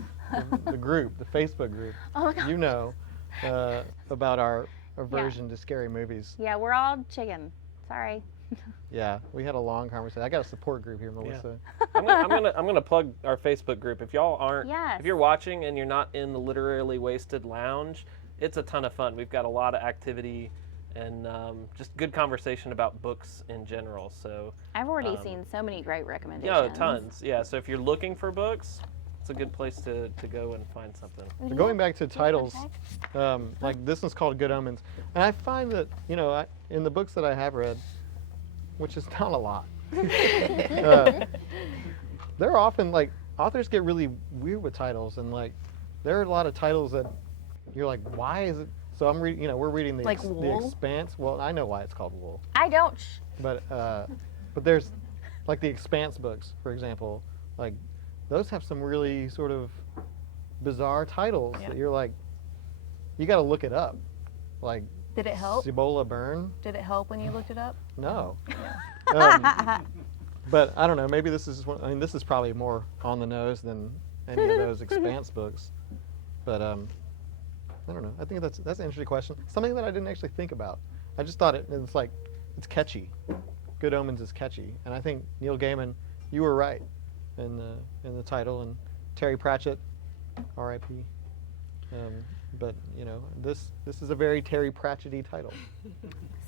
group, the Facebook group, Oh my God. you know about our aversion to scary movies. Yeah, we're all chicken. Sorry. Yeah, we had a long conversation. I got a support group here, Melissa. I'm gonna plug our Facebook group. If y'all aren't, Yes. if you're watching and you're not in the Literarily Wasted Lounge, it's a ton of fun. We've got a lot of activity and just good conversation about books in general. So I've already seen so many great recommendations. yeah, tons. Yeah, so if you're looking for books, it's a good place to go and find something. So going back to titles, like this one's called Good Omens, and I find that in the books that I have read, which is not a lot, they're often like authors get really weird with titles, and like there are a lot of titles that you're like, why is it? So I'm reading, we're reading the, Like the Wool? Expanse. Well, I know why it's called Wool, I don't. but there's like the Expanse books, for example, like those have some really sort of bizarre titles Yeah. that you're like, you got to look it up, like Did it help? Cibola Burn. Did it help when you looked it up? No. But I don't know. Maybe this is one. I mean, this is probably more on the nose than any of those Expanse books. But I don't know. I think that's an interesting question. Something that I didn't actually think about. I just thought it's like it's catchy. Good Omens is catchy, and I think Neil Gaiman, you were right in the title, and Terry Pratchett, R.I.P. But this is a very Terry Pratchett-y title.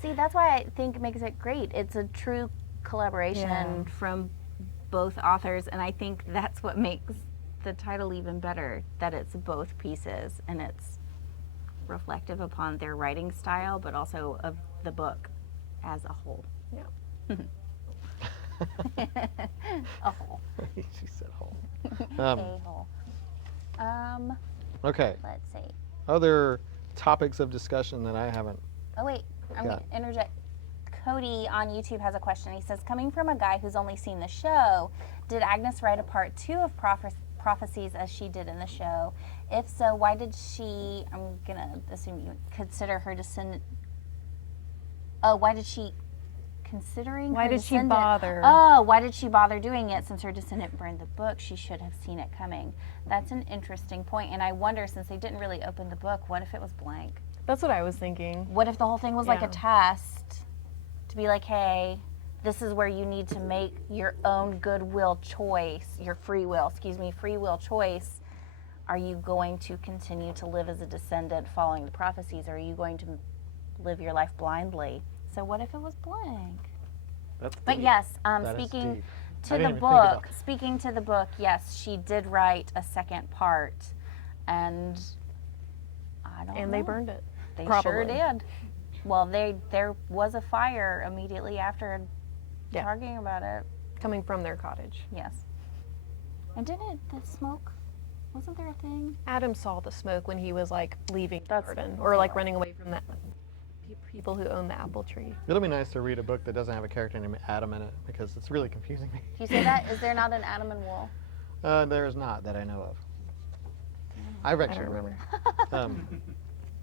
See, that's why I think it makes it great. It's a true collaboration Yeah. from both authors, and I think that's what makes the title even better, that it's both pieces and it's reflective upon their writing style, but also of the book as a whole. Yeah. A whole. She said whole. A whole. Okay. Let's see. Other topics of discussion that I haven't. Oh wait, I'm Got going to interject. Cody on YouTube has a question. He says, coming from a guy who's only seen the show, did Agnes write a part 2 of prophecies as she did in the show? If so, why did she, I'm going to assume you consider her descendant, why did she considering Why her did she descendant- bother? Oh, why did she bother doing it? Since her descendant burned the book, she should have seen it coming. That's an interesting point, and I wonder, since they didn't really open the book, what if it was blank? That's what I was thinking. What if the whole thing was like a Yeah. test to be like, hey, this is where you need to make your own goodwill choice, your free will choice. Are you going to continue to live as a descendant following the prophecies, or are you going to live your life blindly? So what if it was blank? That's But deep. yes, That is speaking deep. I to didn't the even think about book, that. speaking to the book, yes, she did write a second part, and I don't know. And they burned it. They sure probably. did. Well, there was a fire immediately after Yeah. talking about it. Coming from their cottage. Yes. And didn't the smoke? Wasn't there a thing? Adam saw the smoke when he was like leaving the That's- garden, or like running away from the people who own the apple tree. It'll be nice to read a book that doesn't have a character named Adam in it because it's really confusing me. Do you say that? Is there not an Adam and Wool? There is not that I know of. I've actually remember.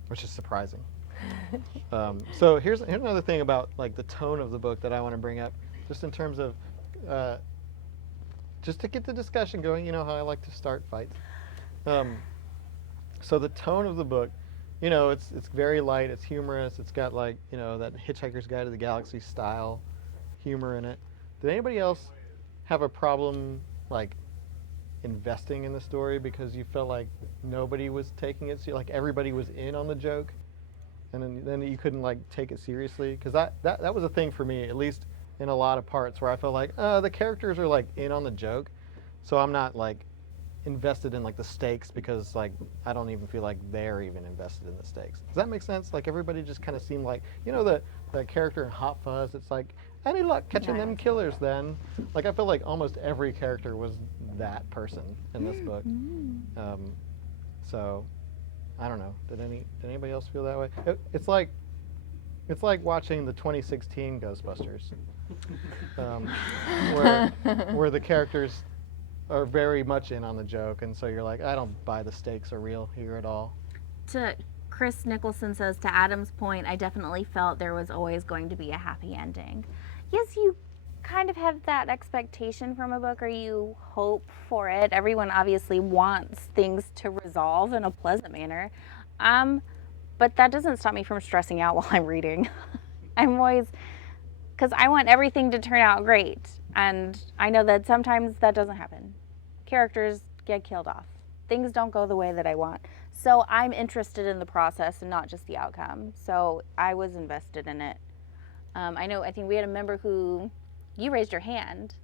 which is surprising. So here's another thing about like the tone of the book that I want to bring up, just in terms of, just to get the discussion going. You know how I like to start fights. So the tone of the book, you know, it's very light, it's humorous, it's got like, you know, that Hitchhiker's Guide to the Galaxy style humor in it. Did anybody else have a problem like investing in the story because you felt like nobody was taking it, like everybody was in on the joke, and then you couldn't like take it seriously? Because that was a thing for me, at least in a lot of parts, where I felt like the characters are like in on the joke, so I'm not like invested in like the stakes, because like I don't even feel like they're even invested in the stakes. Does that make sense? Like everybody just kind of seemed like, you know, the character in Hot Fuzz, it's like, any luck catching them killers then? Like I feel like almost every character was that person in this book. So I don't know. Did anybody else feel that way? It's like watching the 2016 Ghostbusters, where the characters are very much in on the joke, and so you're like, I don't buy the stakes are real here at all. To Chris Nicholson says, to Adam's point, I definitely felt there was always going to be a happy ending. Yes, you kind of have that expectation from a book, or you hope for it. Everyone obviously wants things to resolve in a pleasant manner. But that doesn't stop me from stressing out while I'm reading. I'm always, because I want everything to turn out great. And I know that sometimes that doesn't happen. Characters get killed off. Things don't go the way that I want. So I'm interested in the process and not just the outcome. So I was invested in it. I think we had a member who, you raised your hand.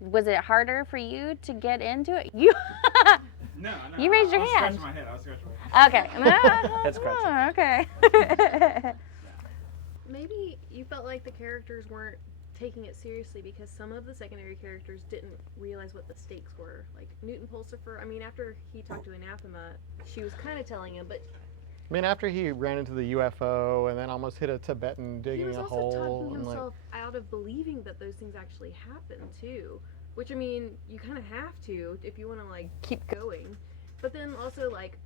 Was it harder for you to get into it? No. You raised your I was hand. scratching my head. I was scratching my head. Okay. Head scratching. Okay. Maybe you felt like the characters weren't taking it seriously because some of the secondary characters didn't realize what the stakes were. Like Newton Pulsifer, I mean, after he talked to Anathema, she was kind of telling him, but I mean, after he ran into the UFO and then almost hit a Tibetan he digging was a also hole, talking and like, himself out of believing that those things actually happen too. Which, I mean, you kind of have to if you want to like keep going. But then also like,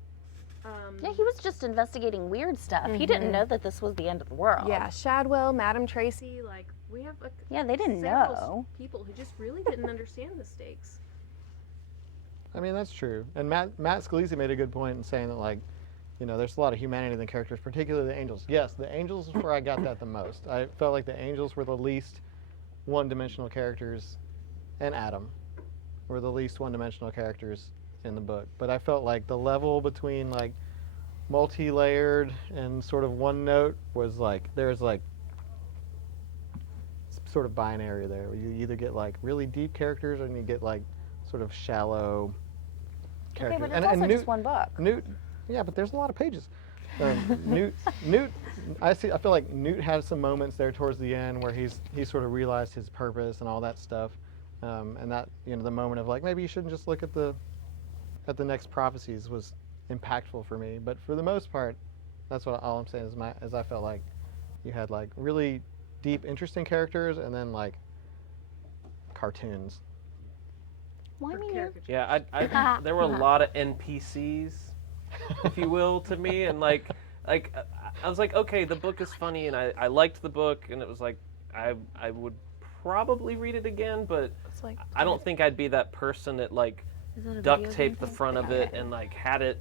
Yeah, he was just investigating weird stuff. He didn't know that this was the end of the world. Yeah, Shadwell, Madam Tracy. see, like we have like Yeah, they didn't several know. people who just really didn't understand the stakes. I mean, that's true. And Matt Scalise made a good point in saying that, like, you know, there's a lot of humanity in the characters, particularly the angels. Yes, the angels is where I got that the most. I felt like the angels were the least one-dimensional characters, and Adam were the least one-dimensional characters in the book. But I felt like the level between, like, multi-layered and sort of one note was, like, there's, like, sort of binary there. You either get, like, really deep characters or you get, like, sort of shallow Okay, characters. but it's also just one book. Newt, yeah, but there's a lot of pages. Newt, I feel like Newt had some moments there towards the end where he sort of realized his purpose and all that stuff, and that, you know, the moment of like, maybe you shouldn't just look at the next prophecies was impactful for me. But for the most part, that's what all I'm saying is I felt like you had like really deep, interesting characters, and then like cartoons. Well, I Or mean, caricature. Yeah, I there were a lot of NPCs, if you will, to me, and like I was like, okay, the book is funny, and I liked the book, and it was like I would probably read it again, but It's like, I don't think I'd be that person that like Is it a duct video taped the game thing? front of it and like had it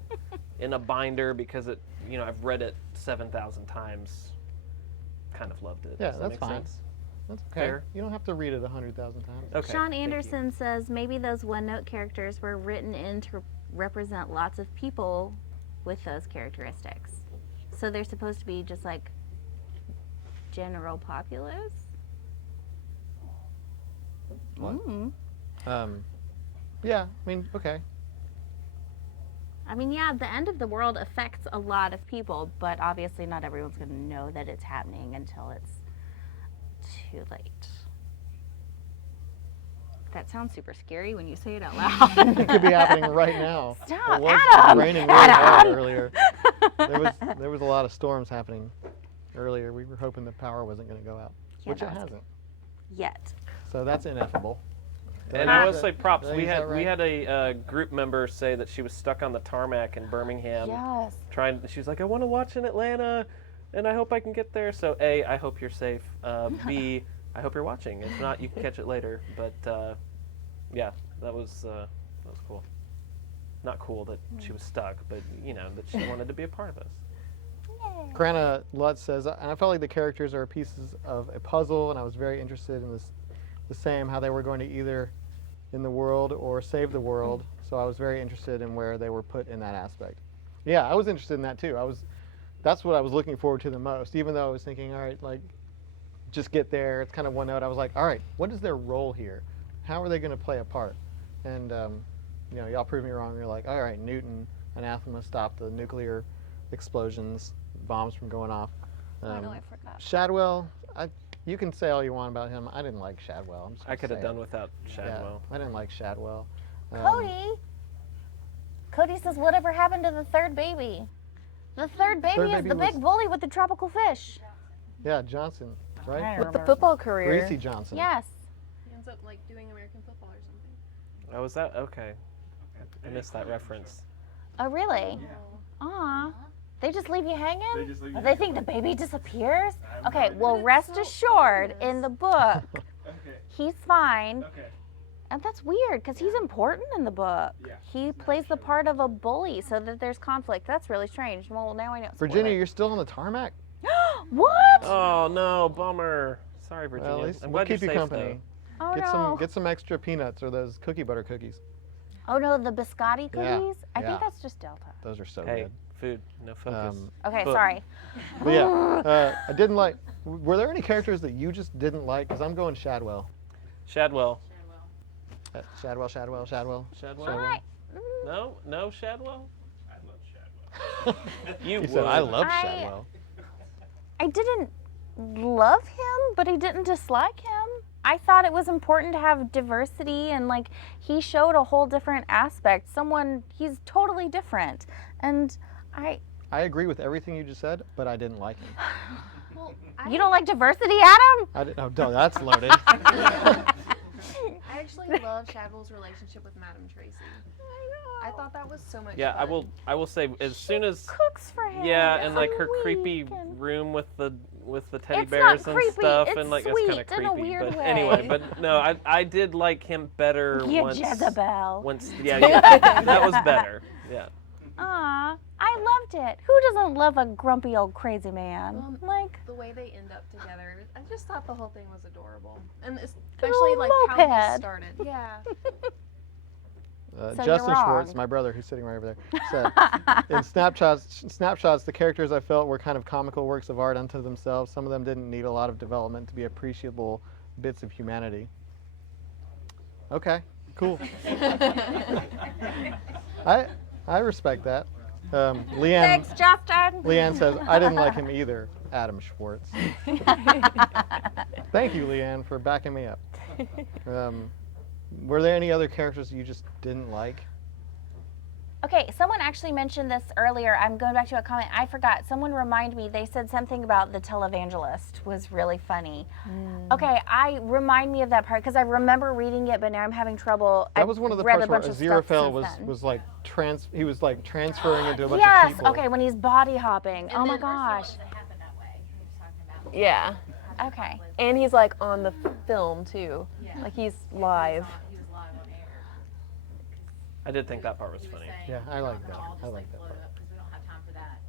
in a binder because it, I've read it 7,000 times. Kind of loved it. Yeah, Does that that's make fine. sense? That's okay. Fair. You don't have to read it 100,000 times. Okay. Sean thank you. Anderson says maybe those one-note characters were written in to represent lots of people with those characteristics. So they're supposed to be just like general populace? What? Mm. Yeah, I mean, okay. I mean, yeah, the end of the world affects a lot of people, but obviously not everyone's going to know that it's happening until it's too late. That sounds super scary when you say it out loud. It could be happening right now. Stop, It was Adam! raining really hard Adam! earlier. There was a lot of storms happening earlier. We were hoping the power wasn't going to go out, Yeah, which it that's- hasn't. Yet. So that's ineffable. Did And I I use will that- say props. did I We use that had we right? had a group member say that she was stuck on the tarmac in Birmingham. Yes. She was like, I want to watch in Atlanta, and I hope I can get there. So A, I hope you're safe. B, I hope you're watching. If not, you can catch it later. But yeah, that was cool. Not cool that she was stuck, but that she wanted to be a part of us. Krana Lutz says, and I felt like the characters are pieces of a puzzle, and I was very interested in the same, how they were going to either in the world or save the world. So I was very interested in where they were put in that aspect. Yeah, I was interested in that too. That's what I was looking forward to the most, even though I was thinking, all right, like, just get there. It's kind of one note. I was like, all right, what is their role here? How are they going to play a part? And, y'all proved me wrong. You're like, all right, Newton, Anathema stopped the nuclear explosions, bombs from going off. I know, I forgot. Shadwell, you can say all you want about him. I didn't like Shadwell. I'm just I gonna could have say done it. without Shadwell. Yeah, I didn't like Shadwell. Cody says, whatever happened to the third baby? The third baby Third is baby the big was- bully with the tropical fish. Yeah, Johnson, right? I with the remember. football career. Gracie Johnson. Yes. He ends up like doing American football or something. Oh, was that okay? I missed that reference. Oh, really? Yeah. Aw. They just leave you hanging? They just leave you Or they hanging. think the baby disappears? I have no Okay, idea. well, That's rest so assured, obvious. in the book, Okay. he's fine. Okay. And that's weird, because he's important in the book. Yeah, He he's not plays the showing part of a bully so that there's conflict. That's really strange. Well, now I know. Virginia, Spoiler. you're still on the tarmac? What? Oh no, bummer. Sorry, Virginia. Well, at least I'm we'll glad you're keep you safe, company. Oh, Get no. some extra peanuts or those cookie butter cookies. Oh, no, the biscotti Yeah, cookies? I yeah. think that's just Delta. Those are so though. Hey, good. food, no focus. Okay, But- sorry. But yeah, I didn't like. Were there any characters that you just didn't like? Because I'm going Shadwell. Shadwell. Shadwell. Shadwell. What? No, Shadwell. I love Shadwell. You He would. said, I love I- Shadwell. I didn't love him, but I didn't dislike him. I thought it was important to have diversity, and like he showed a whole different aspect. He's totally different. And I agree with everything you just said, but I didn't like him. Well, you don't like diversity, Adam? I didn't, oh, that's loaded. I actually love Shadwell's relationship with Madame Tracy. I thought that was so much Yeah, fun. I will say as soon as Cooks for him. yeah, and like every her creepy week, and- room with the teddy It's bears not and creepy, stuff, it's and like sweet that's kind in a of creepy. weird But way. anyway, but no, I did like him better You once. Jezebel. Yeah, that was better. Yeah. Aw, I loved it. Who doesn't love a grumpy old crazy man? Like, The way they end up together, I just thought the whole thing was adorable. And Little especially like how he moped. started. Yeah. So Justin you're Schwartz, wrong. my brother, who's sitting right over there, said, in snapshots, the characters I felt were kind of comical works of art unto themselves. Some of them didn't need a lot of development to be appreciable bits of humanity. Okay, cool. I respect that. Leanne, thanks, Justin. Leanne says, I didn't like him either, Adam Schwartz. Thank you, Leanne, for backing me up. Were there any other characters you just didn't like? Okay, someone actually mentioned this earlier. I'm going back to a comment. I forgot. Someone reminded me. They said something about the televangelist was really funny. Okay, remind me of that part because I remember reading it, but now I'm having trouble. That was one of the read parts a where bunch of stuff Aziraphale since then. was like he was like transferring into a bunch Yes. of people. Okay, when he's body hopping. And Oh my then gosh. Ursula doesn't happen that way. He was talking about Yeah. how Okay. And he's like on the film too. Like he's live. He was live on air. I did think that part was He was funny. saying, Yeah, I "We're like not that. gonna all I just, like that blow part. it up because we don't have time for that."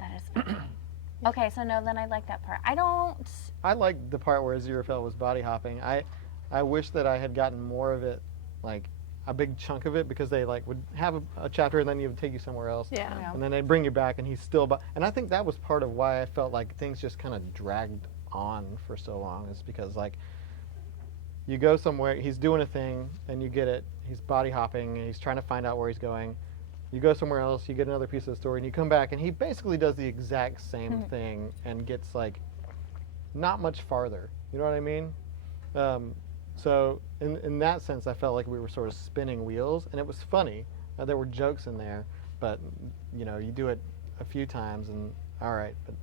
And That is funny. Okay, so no, then I like that part. I don't. I liked the part where Aziraphale was body hopping. I wish that I had gotten more of it, like a big chunk of it, because they like would have a chapter and then he would take you somewhere else. Yeah. Yeah. And then they'd bring you back and he's still, and I think that was part of why I felt like things just kind of dragged on for so long, is because like you go somewhere, he's doing a thing and you get it, he's body hopping and he's trying to find out where he's going. You go somewhere else, you get another piece of the story and you come back and he basically does the exact same thing and gets like not much farther. You know what I mean? So in that sense, I felt like we were sort of spinning wheels, and it was funny. There were jokes in there, but you know, you do it a few times, and all right. But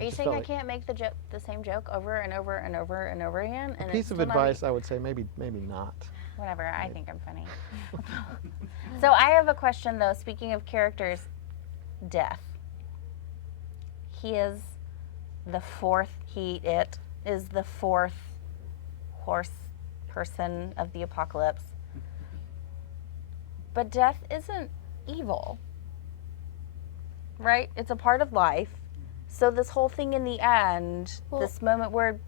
Are you saying I can't make the same joke over and over and over and over again? And a piece it's of still not advice, I would say maybe not. Whatever. I think I'm funny. So I have a question though. Speaking of characters, Death. He is the fourth. It is the fourth horse person of the apocalypse. But death isn't evil, right? It's a part of life. So this whole thing in the end, Well, this moment where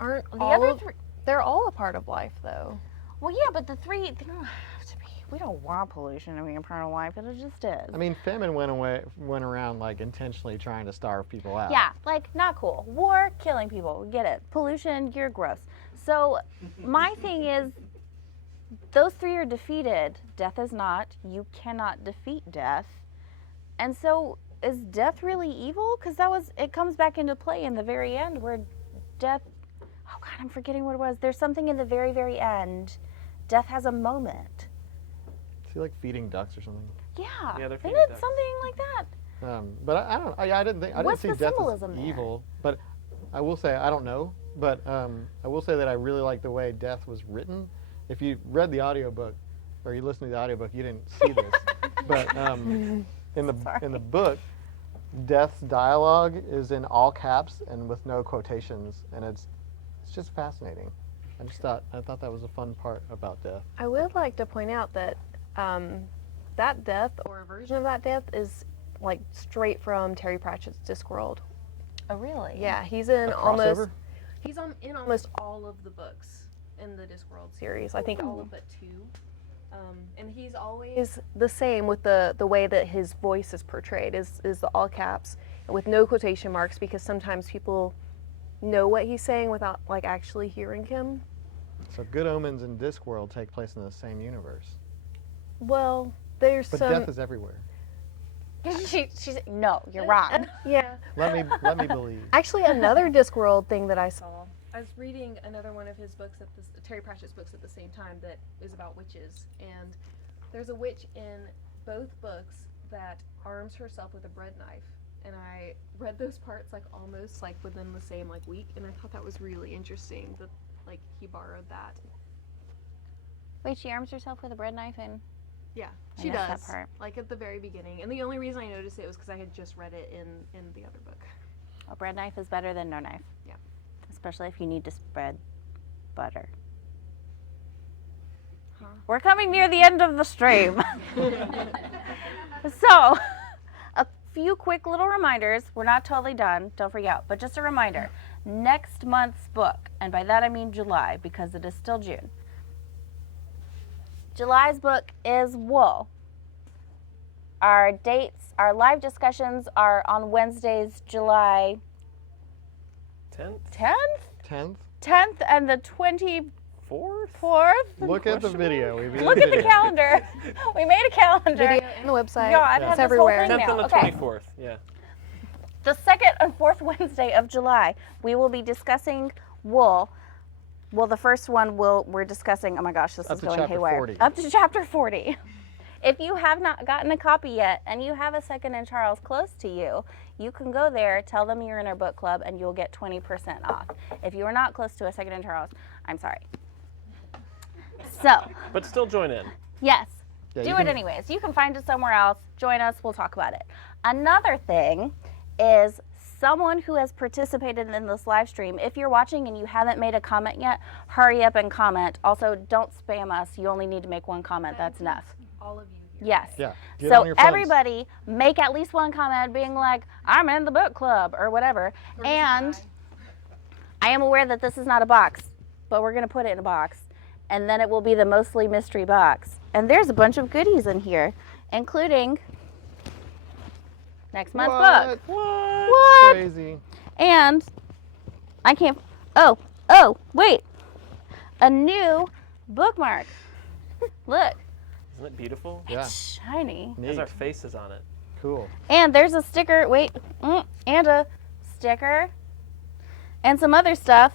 Aren't the all other of, three, they're all a part of life though. well, yeah, but the three, they don't have to be. We don't want pollution to be a part of life, but it just is. I mean, famine went around like intentionally trying to starve people out. Yeah, like not cool. War, killing people. We get it. Pollution, you're gross. So my thing is, those three are defeated. Death is not. You cannot defeat death. And so is death really evil? Because it comes back into play in the very end where death, oh God, I'm forgetting what it was. There's something in the very, very end. Death has a moment. Is he like feeding ducks or something? Yeah. Yeah, they're Isn't feeding it ducks. something like that? But I don't. I didn't What's see the death symbolism as there? evil. But I will say I don't know. But I will say that I really like the way death was written. If you read the audiobook or you listened to the audiobook, you didn't see this. But in the book, Death's dialogue is in all caps and with no quotations, and it's just fascinating. I thought that was a fun part about Death. I would like to point out that that death or a version of that death is like straight from Terry Pratchett's Discworld. Oh, really? Yeah, he's in A almost crossover? in almost all of the books in the Discworld series. I think all of but two. And he's always the same with the way that his voice is portrayed is the all caps and with no quotation marks, because sometimes people know what he's saying without like actually hearing him. So Good Omens and Discworld take place in the same universe, Well, there's but some death is everywhere. She's no, you're wrong. yeah. Let me believe. Actually, another Discworld thing that I saw. I was reading another one of his books Terry Pratchett's books at the same time that is about witches, and there's a witch in both books that arms herself with a bread knife. And I read those parts like almost like within the same like week, and I thought that was really interesting that like he borrowed that. Wait, she arms herself with a bread knife and Yeah, I she missed that does. part. Like at the very beginning, and the only reason I noticed it was because I had just read it in the other book. a bread knife is better than no knife. Yeah. Especially if you need to spread butter. Huh. We're coming near the end of the stream. So, a few quick little reminders. We're not totally done, don't freak out, but just a reminder. Next month's book, and by that I mean July because it is still June. July's book is Wool. Our dates, our live discussions are on Wednesdays, July 10th? 10th? 10th. 10th and the 24th? Look at the video. We made Look a at the video. calendar. We made a calendar. Video and the website. Yeah, I've Yeah. had It's this everywhere. whole thing 10th now. and the Okay. 24th, yeah. The second and fourth Wednesday of July, we will be discussing Wool. Well, the first one we're discussing, oh my gosh, this Up is to going chapter haywire. 40. Up to chapter 40. If you have not gotten a copy yet and you have a Second and Charles close to you, you can go there, tell them you're in our book club, and you'll get 20% off. If you are not close to a Second and Charles, I'm sorry. So, But still join in. yes, Yeah, do you it can- anyways. You can find it somewhere else. Join us. We'll talk about it. Another thing is someone who has participated in this live stream, if you're watching and you haven't made a comment yet, hurry up and comment. Also, don't spam us. You only need to make one comment. That's enough. All of you here. Yes. Yeah. Get on So your phones. everybody make at least one comment being like, I'm in the book club or whatever. And I am aware that this is not a box, but we're going to put it in a box. And then it will be the mostly mystery box. And there's a bunch of goodies in here, including next month's book. What? Crazy. And I can't, wait. A new bookmark. Look, Isn't it beautiful? Yeah. it's shiny. It has Neat. our faces on it. Cool. And there's a sticker, and a sticker, and some other stuff.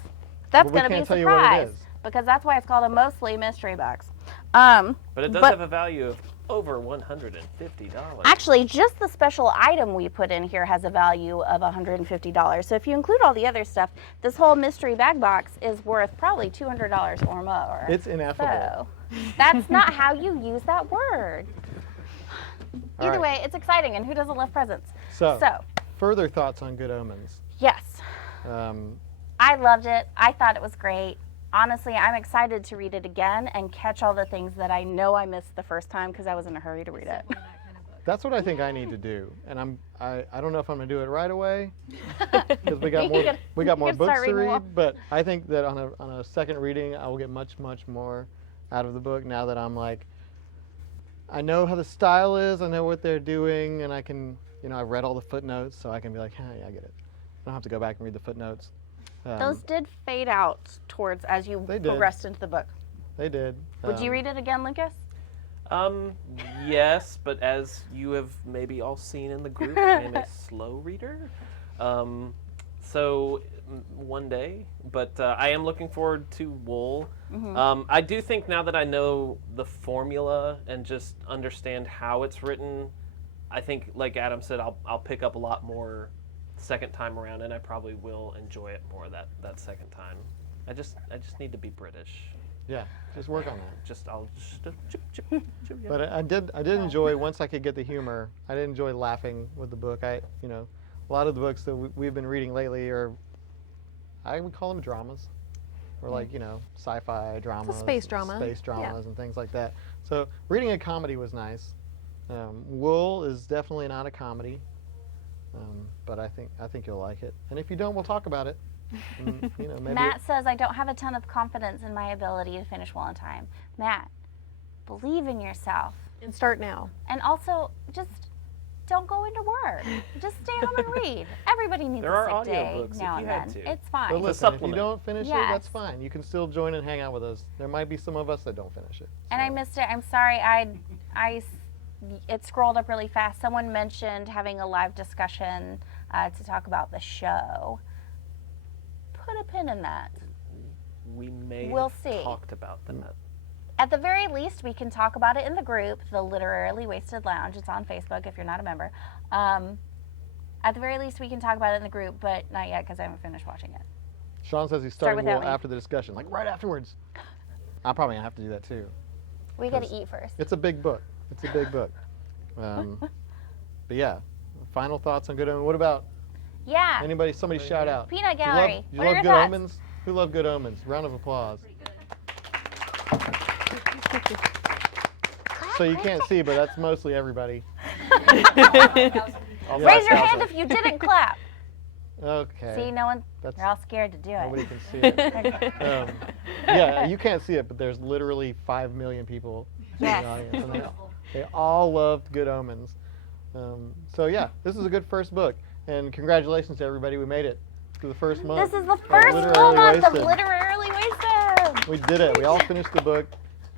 That's But we going to be a can't tell you what it surprise. is. Because that's why it's called a mostly mystery box. But it does But- have a value of over $150. Actually, just the special item we put in here has a value of $150. So if you include all the other stuff, this whole mystery bag box is worth probably $200 or more. It's ineffable. So that's not how you use that word. All Either right. way, it's exciting, and who doesn't love presents? So, So, further thoughts on Good Omens. yes, Um, I loved it. I thought it was great. Honestly, I'm excited to read it again and catch all the things that I know I missed the first time because I was in a hurry to read it. One of that kind of book. that's what I think I need to do, and I don't know if I'm gonna do it right away because we got more You we got more can books start to reading more. read. But I think that on a second reading, I will get much more out of the book now that I'm like, I know how the style is, I know what they're doing, and I can, I've read all the footnotes, so I can be like, hey, I get it. I don't have to go back and read the footnotes. Those did fade out towards as you They did. progressed into the book. They did. Would you read it again, Lucas? Yes, but as you have maybe all seen in the group, I am a slow reader. So one day, but I am looking forward to Wool. I do think now that I know the formula and just understand how it's written, I think, like Adam said, I'll pick up a lot more second time around, and I probably will enjoy it more that second time. I just need to be British. Yeah, just work on that. I'll just chip, chip, chip, yeah. But I did enjoy, once I could get the humor, I did enjoy laughing with the book. A lot of the books that we've been reading lately are, I would call them dramas, or like, sci-fi dramas. space drama. Space dramas and things like that. So reading a comedy was nice. Wool is definitely not a comedy, but I think you'll like it. And if you don't, we'll talk about it. And, maybe Matt says, I don't have a ton of confidence in my ability to finish Wool on time. Matt, believe in yourself. And start now. And also, just don't go into work. Just stay home and read. Everybody needs There a are sick day audiobooks now if you and had then. to. It's But fine. listen, if you supplement. don't finish it, Yes. that's fine. You can still join and hang out with us. There might be some of us that don't finish it. And I missed it. I'm sorry. It scrolled up really fast. Someone mentioned having a live discussion to talk about the show. Put a pin in that. We may We'll have see. talked about that. At the very least, we can talk about it in the group, the Literarily Wasted Lounge. It's on Facebook if you're not a member. At the very least, we can talk about it in the group, but not yet because I haven't finished watching it. Sean says he's Start starting without Wool me. after the discussion, like right afterwards. I'm probably gonna have to do that too. We got to eat first. It's a big book. It's a big book. But yeah, final thoughts on Good Omens. What about Yeah. somebody shout out? Peanut You love, Gallery. you What are love your Good thoughts? Omens? Who loved Good Omens? Round of applause. So you can't see, but that's mostly everybody. All Raise your 5,000. hand if you didn't clap. Okay. See, no one. That's- They're all scared to do Nobody it. can see it. Yeah, you can't see it, but there's literally 5 million people in Yes. the audience. And they all loved Good Omens. So yeah, this is a good first book. And congratulations to everybody. We made it to the first month. This is the first Literally full month of Wasted. Literarily Wasted. We did it. We all finished the book.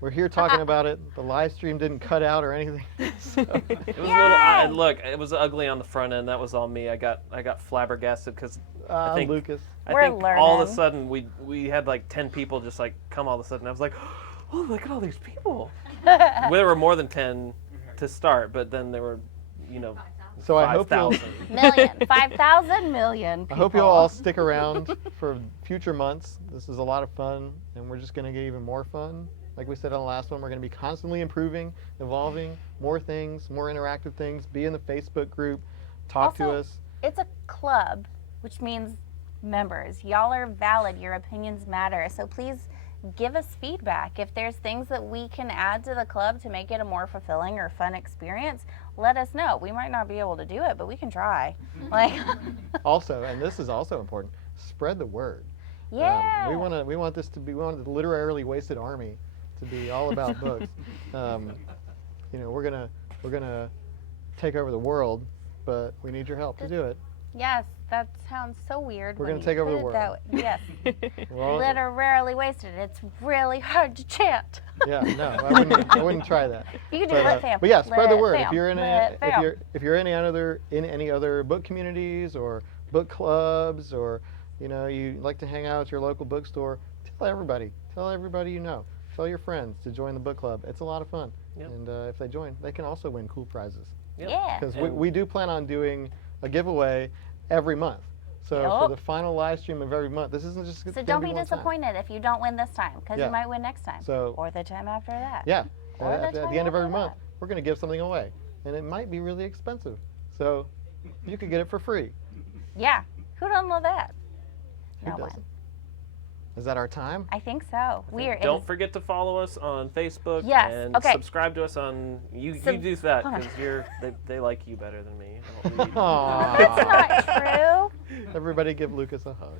We're here talking about it. The live stream didn't cut out or anything. So, It was a little. Yay! Look, it was ugly on the front end. That was all me. I got flabbergasted because I think Lucas. We're all of a learning. sudden we had like 10 people just like come all of a sudden. I was like, oh, look at all these people. Well, there were more than 10 to start, but then there were, So I hope you'll, 5,000. 5,000 million people. I hope you'll all stick around for future months. This is a lot of fun, and we're just going to get even more fun. Like we said on the last one, we're going to be constantly improving, evolving, more things, more interactive things. Be in the Facebook group, talk to Also, us. It's a club. which means members. Y'all are valid. Your opinions matter. So please give us feedback. If there's things that we can add to the club to make it a more fulfilling or fun experience, let us know. We might not be able to do it, but we can try. Like, Also, and this is also important, spread the word. yeah. We want the literarily wasted army to be all about books. We're gonna take over the world, but we need your help to do it. Yes, that sounds so weird. We're when gonna you take over put the it world. that way. Yes. We're all- Literarily wasted. It's really hard to chant. Yeah, no, I wouldn't try that. You could do But, lit fam. but yeah, spread the Lit word. fam. If you're in Lit fam. if you're in any other book communities or book clubs, or you like to hang out at your local bookstore, tell everybody you know. Tell your friends to join the book club. It's a lot of fun. Yep. And if they join, they can also win cool prizes. Yep. Yeah. Because And- we do plan on doing a giveaway every month. So for Yup. the final live stream of every month, this isn't just So gonna don't be be one time. disappointed if you don't win this time, because Yeah. you might win next time. So or the time after that. yeah, Or at the the time end of every after month, that. we're going to give something away, and it might be really expensive. So you could get it for free. Yeah. Who doesn't love that? Who No one. doesn't? Is that our time? I think so. We are. Don't forget to follow us on Facebook Yes, and okay. subscribe to us on you do that because they like you better than me. I don't really- Aww. That's not true. Everybody give Lucas a hug.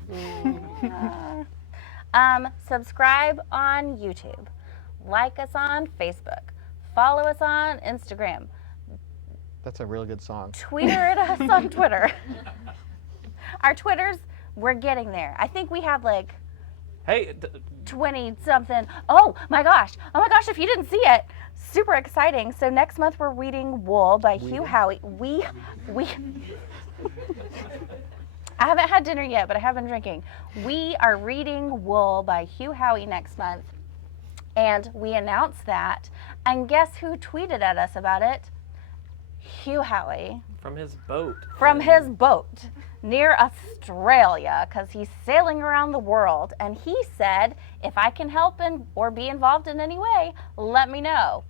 Subscribe on YouTube. Like us on Facebook. Follow us on Instagram. That's a really good song. Tweet at us on Twitter. Our Twitters, we're getting there. I think we have like Hey, 20 something. Oh my gosh, if you didn't see it, super exciting. So next month we're reading Wool by Hugh Howey. We I haven't had dinner yet, but I have been drinking. We are reading Wool by Hugh Howey next month, and we announced that, and guess who tweeted at us about it? Hugh Howey from his boat. from his boat near Australia, because he's sailing around the world, and he said, if I can help or be involved in any way, let me know.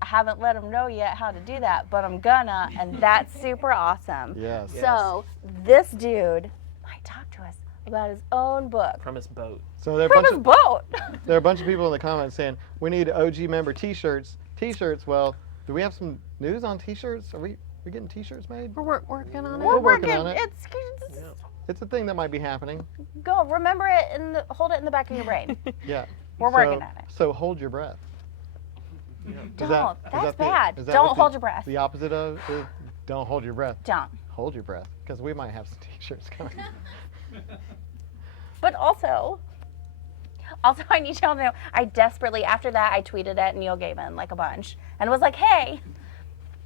I haven't let him know yet how to do that, but I'm gonna, and that's super awesome. Yes. So this dude might talk to us about his own book From his boat. So there are, from his boat. there are a bunch of people in the comments saying, we need OG member t-shirts. T-shirts, well, do we have some news on t-shirts? Are we getting t-shirts made? We're working on it. We're working working. on it. It's It's a thing that might be happening. go. Remember it hold it in the back of your brain. Yeah. We're working on it. So hold your breath. Don't. That's That's bad. is that Don't what hold your breath. The opposite of is don't hold your breath. Don't. Hold your breath, because we might have some t-shirts coming. But also, I need y'all to know, I desperately, after that, I tweeted at Neil Gaiman like a bunch and was like, hey,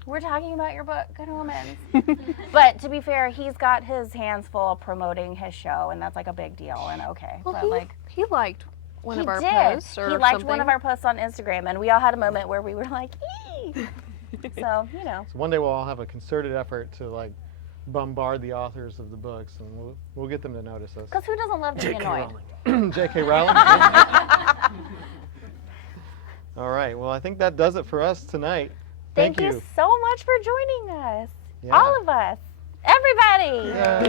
we're talking about your book, Good Omens. But to be fair, he's got his hands full promoting his show, and that's like a big deal, and okay. Well, but like, he liked one he of our did. posts or He liked something. one of our posts on Instagram, and we all had a moment where we were like, ee. So, So one day we'll all have a concerted effort to like bombard the authors of the books, and we'll get them to notice us. because who doesn't love to be J.K. annoyed? Rowling. J.K. Rowling. All right. Well, I think that does it for us tonight. Thank you so much for joining us. Yeah. All of us. Everybody. Yay.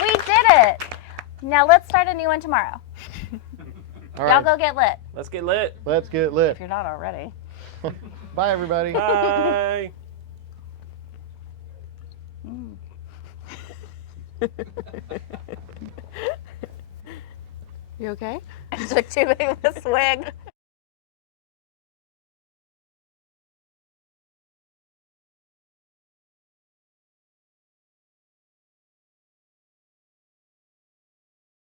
We did it. Now let's start a new one tomorrow. All Y'all right. go get lit Let's get lit. Let's get if lit. you're not already. Bye, everybody. Bye. You okay? I took too big of a swig.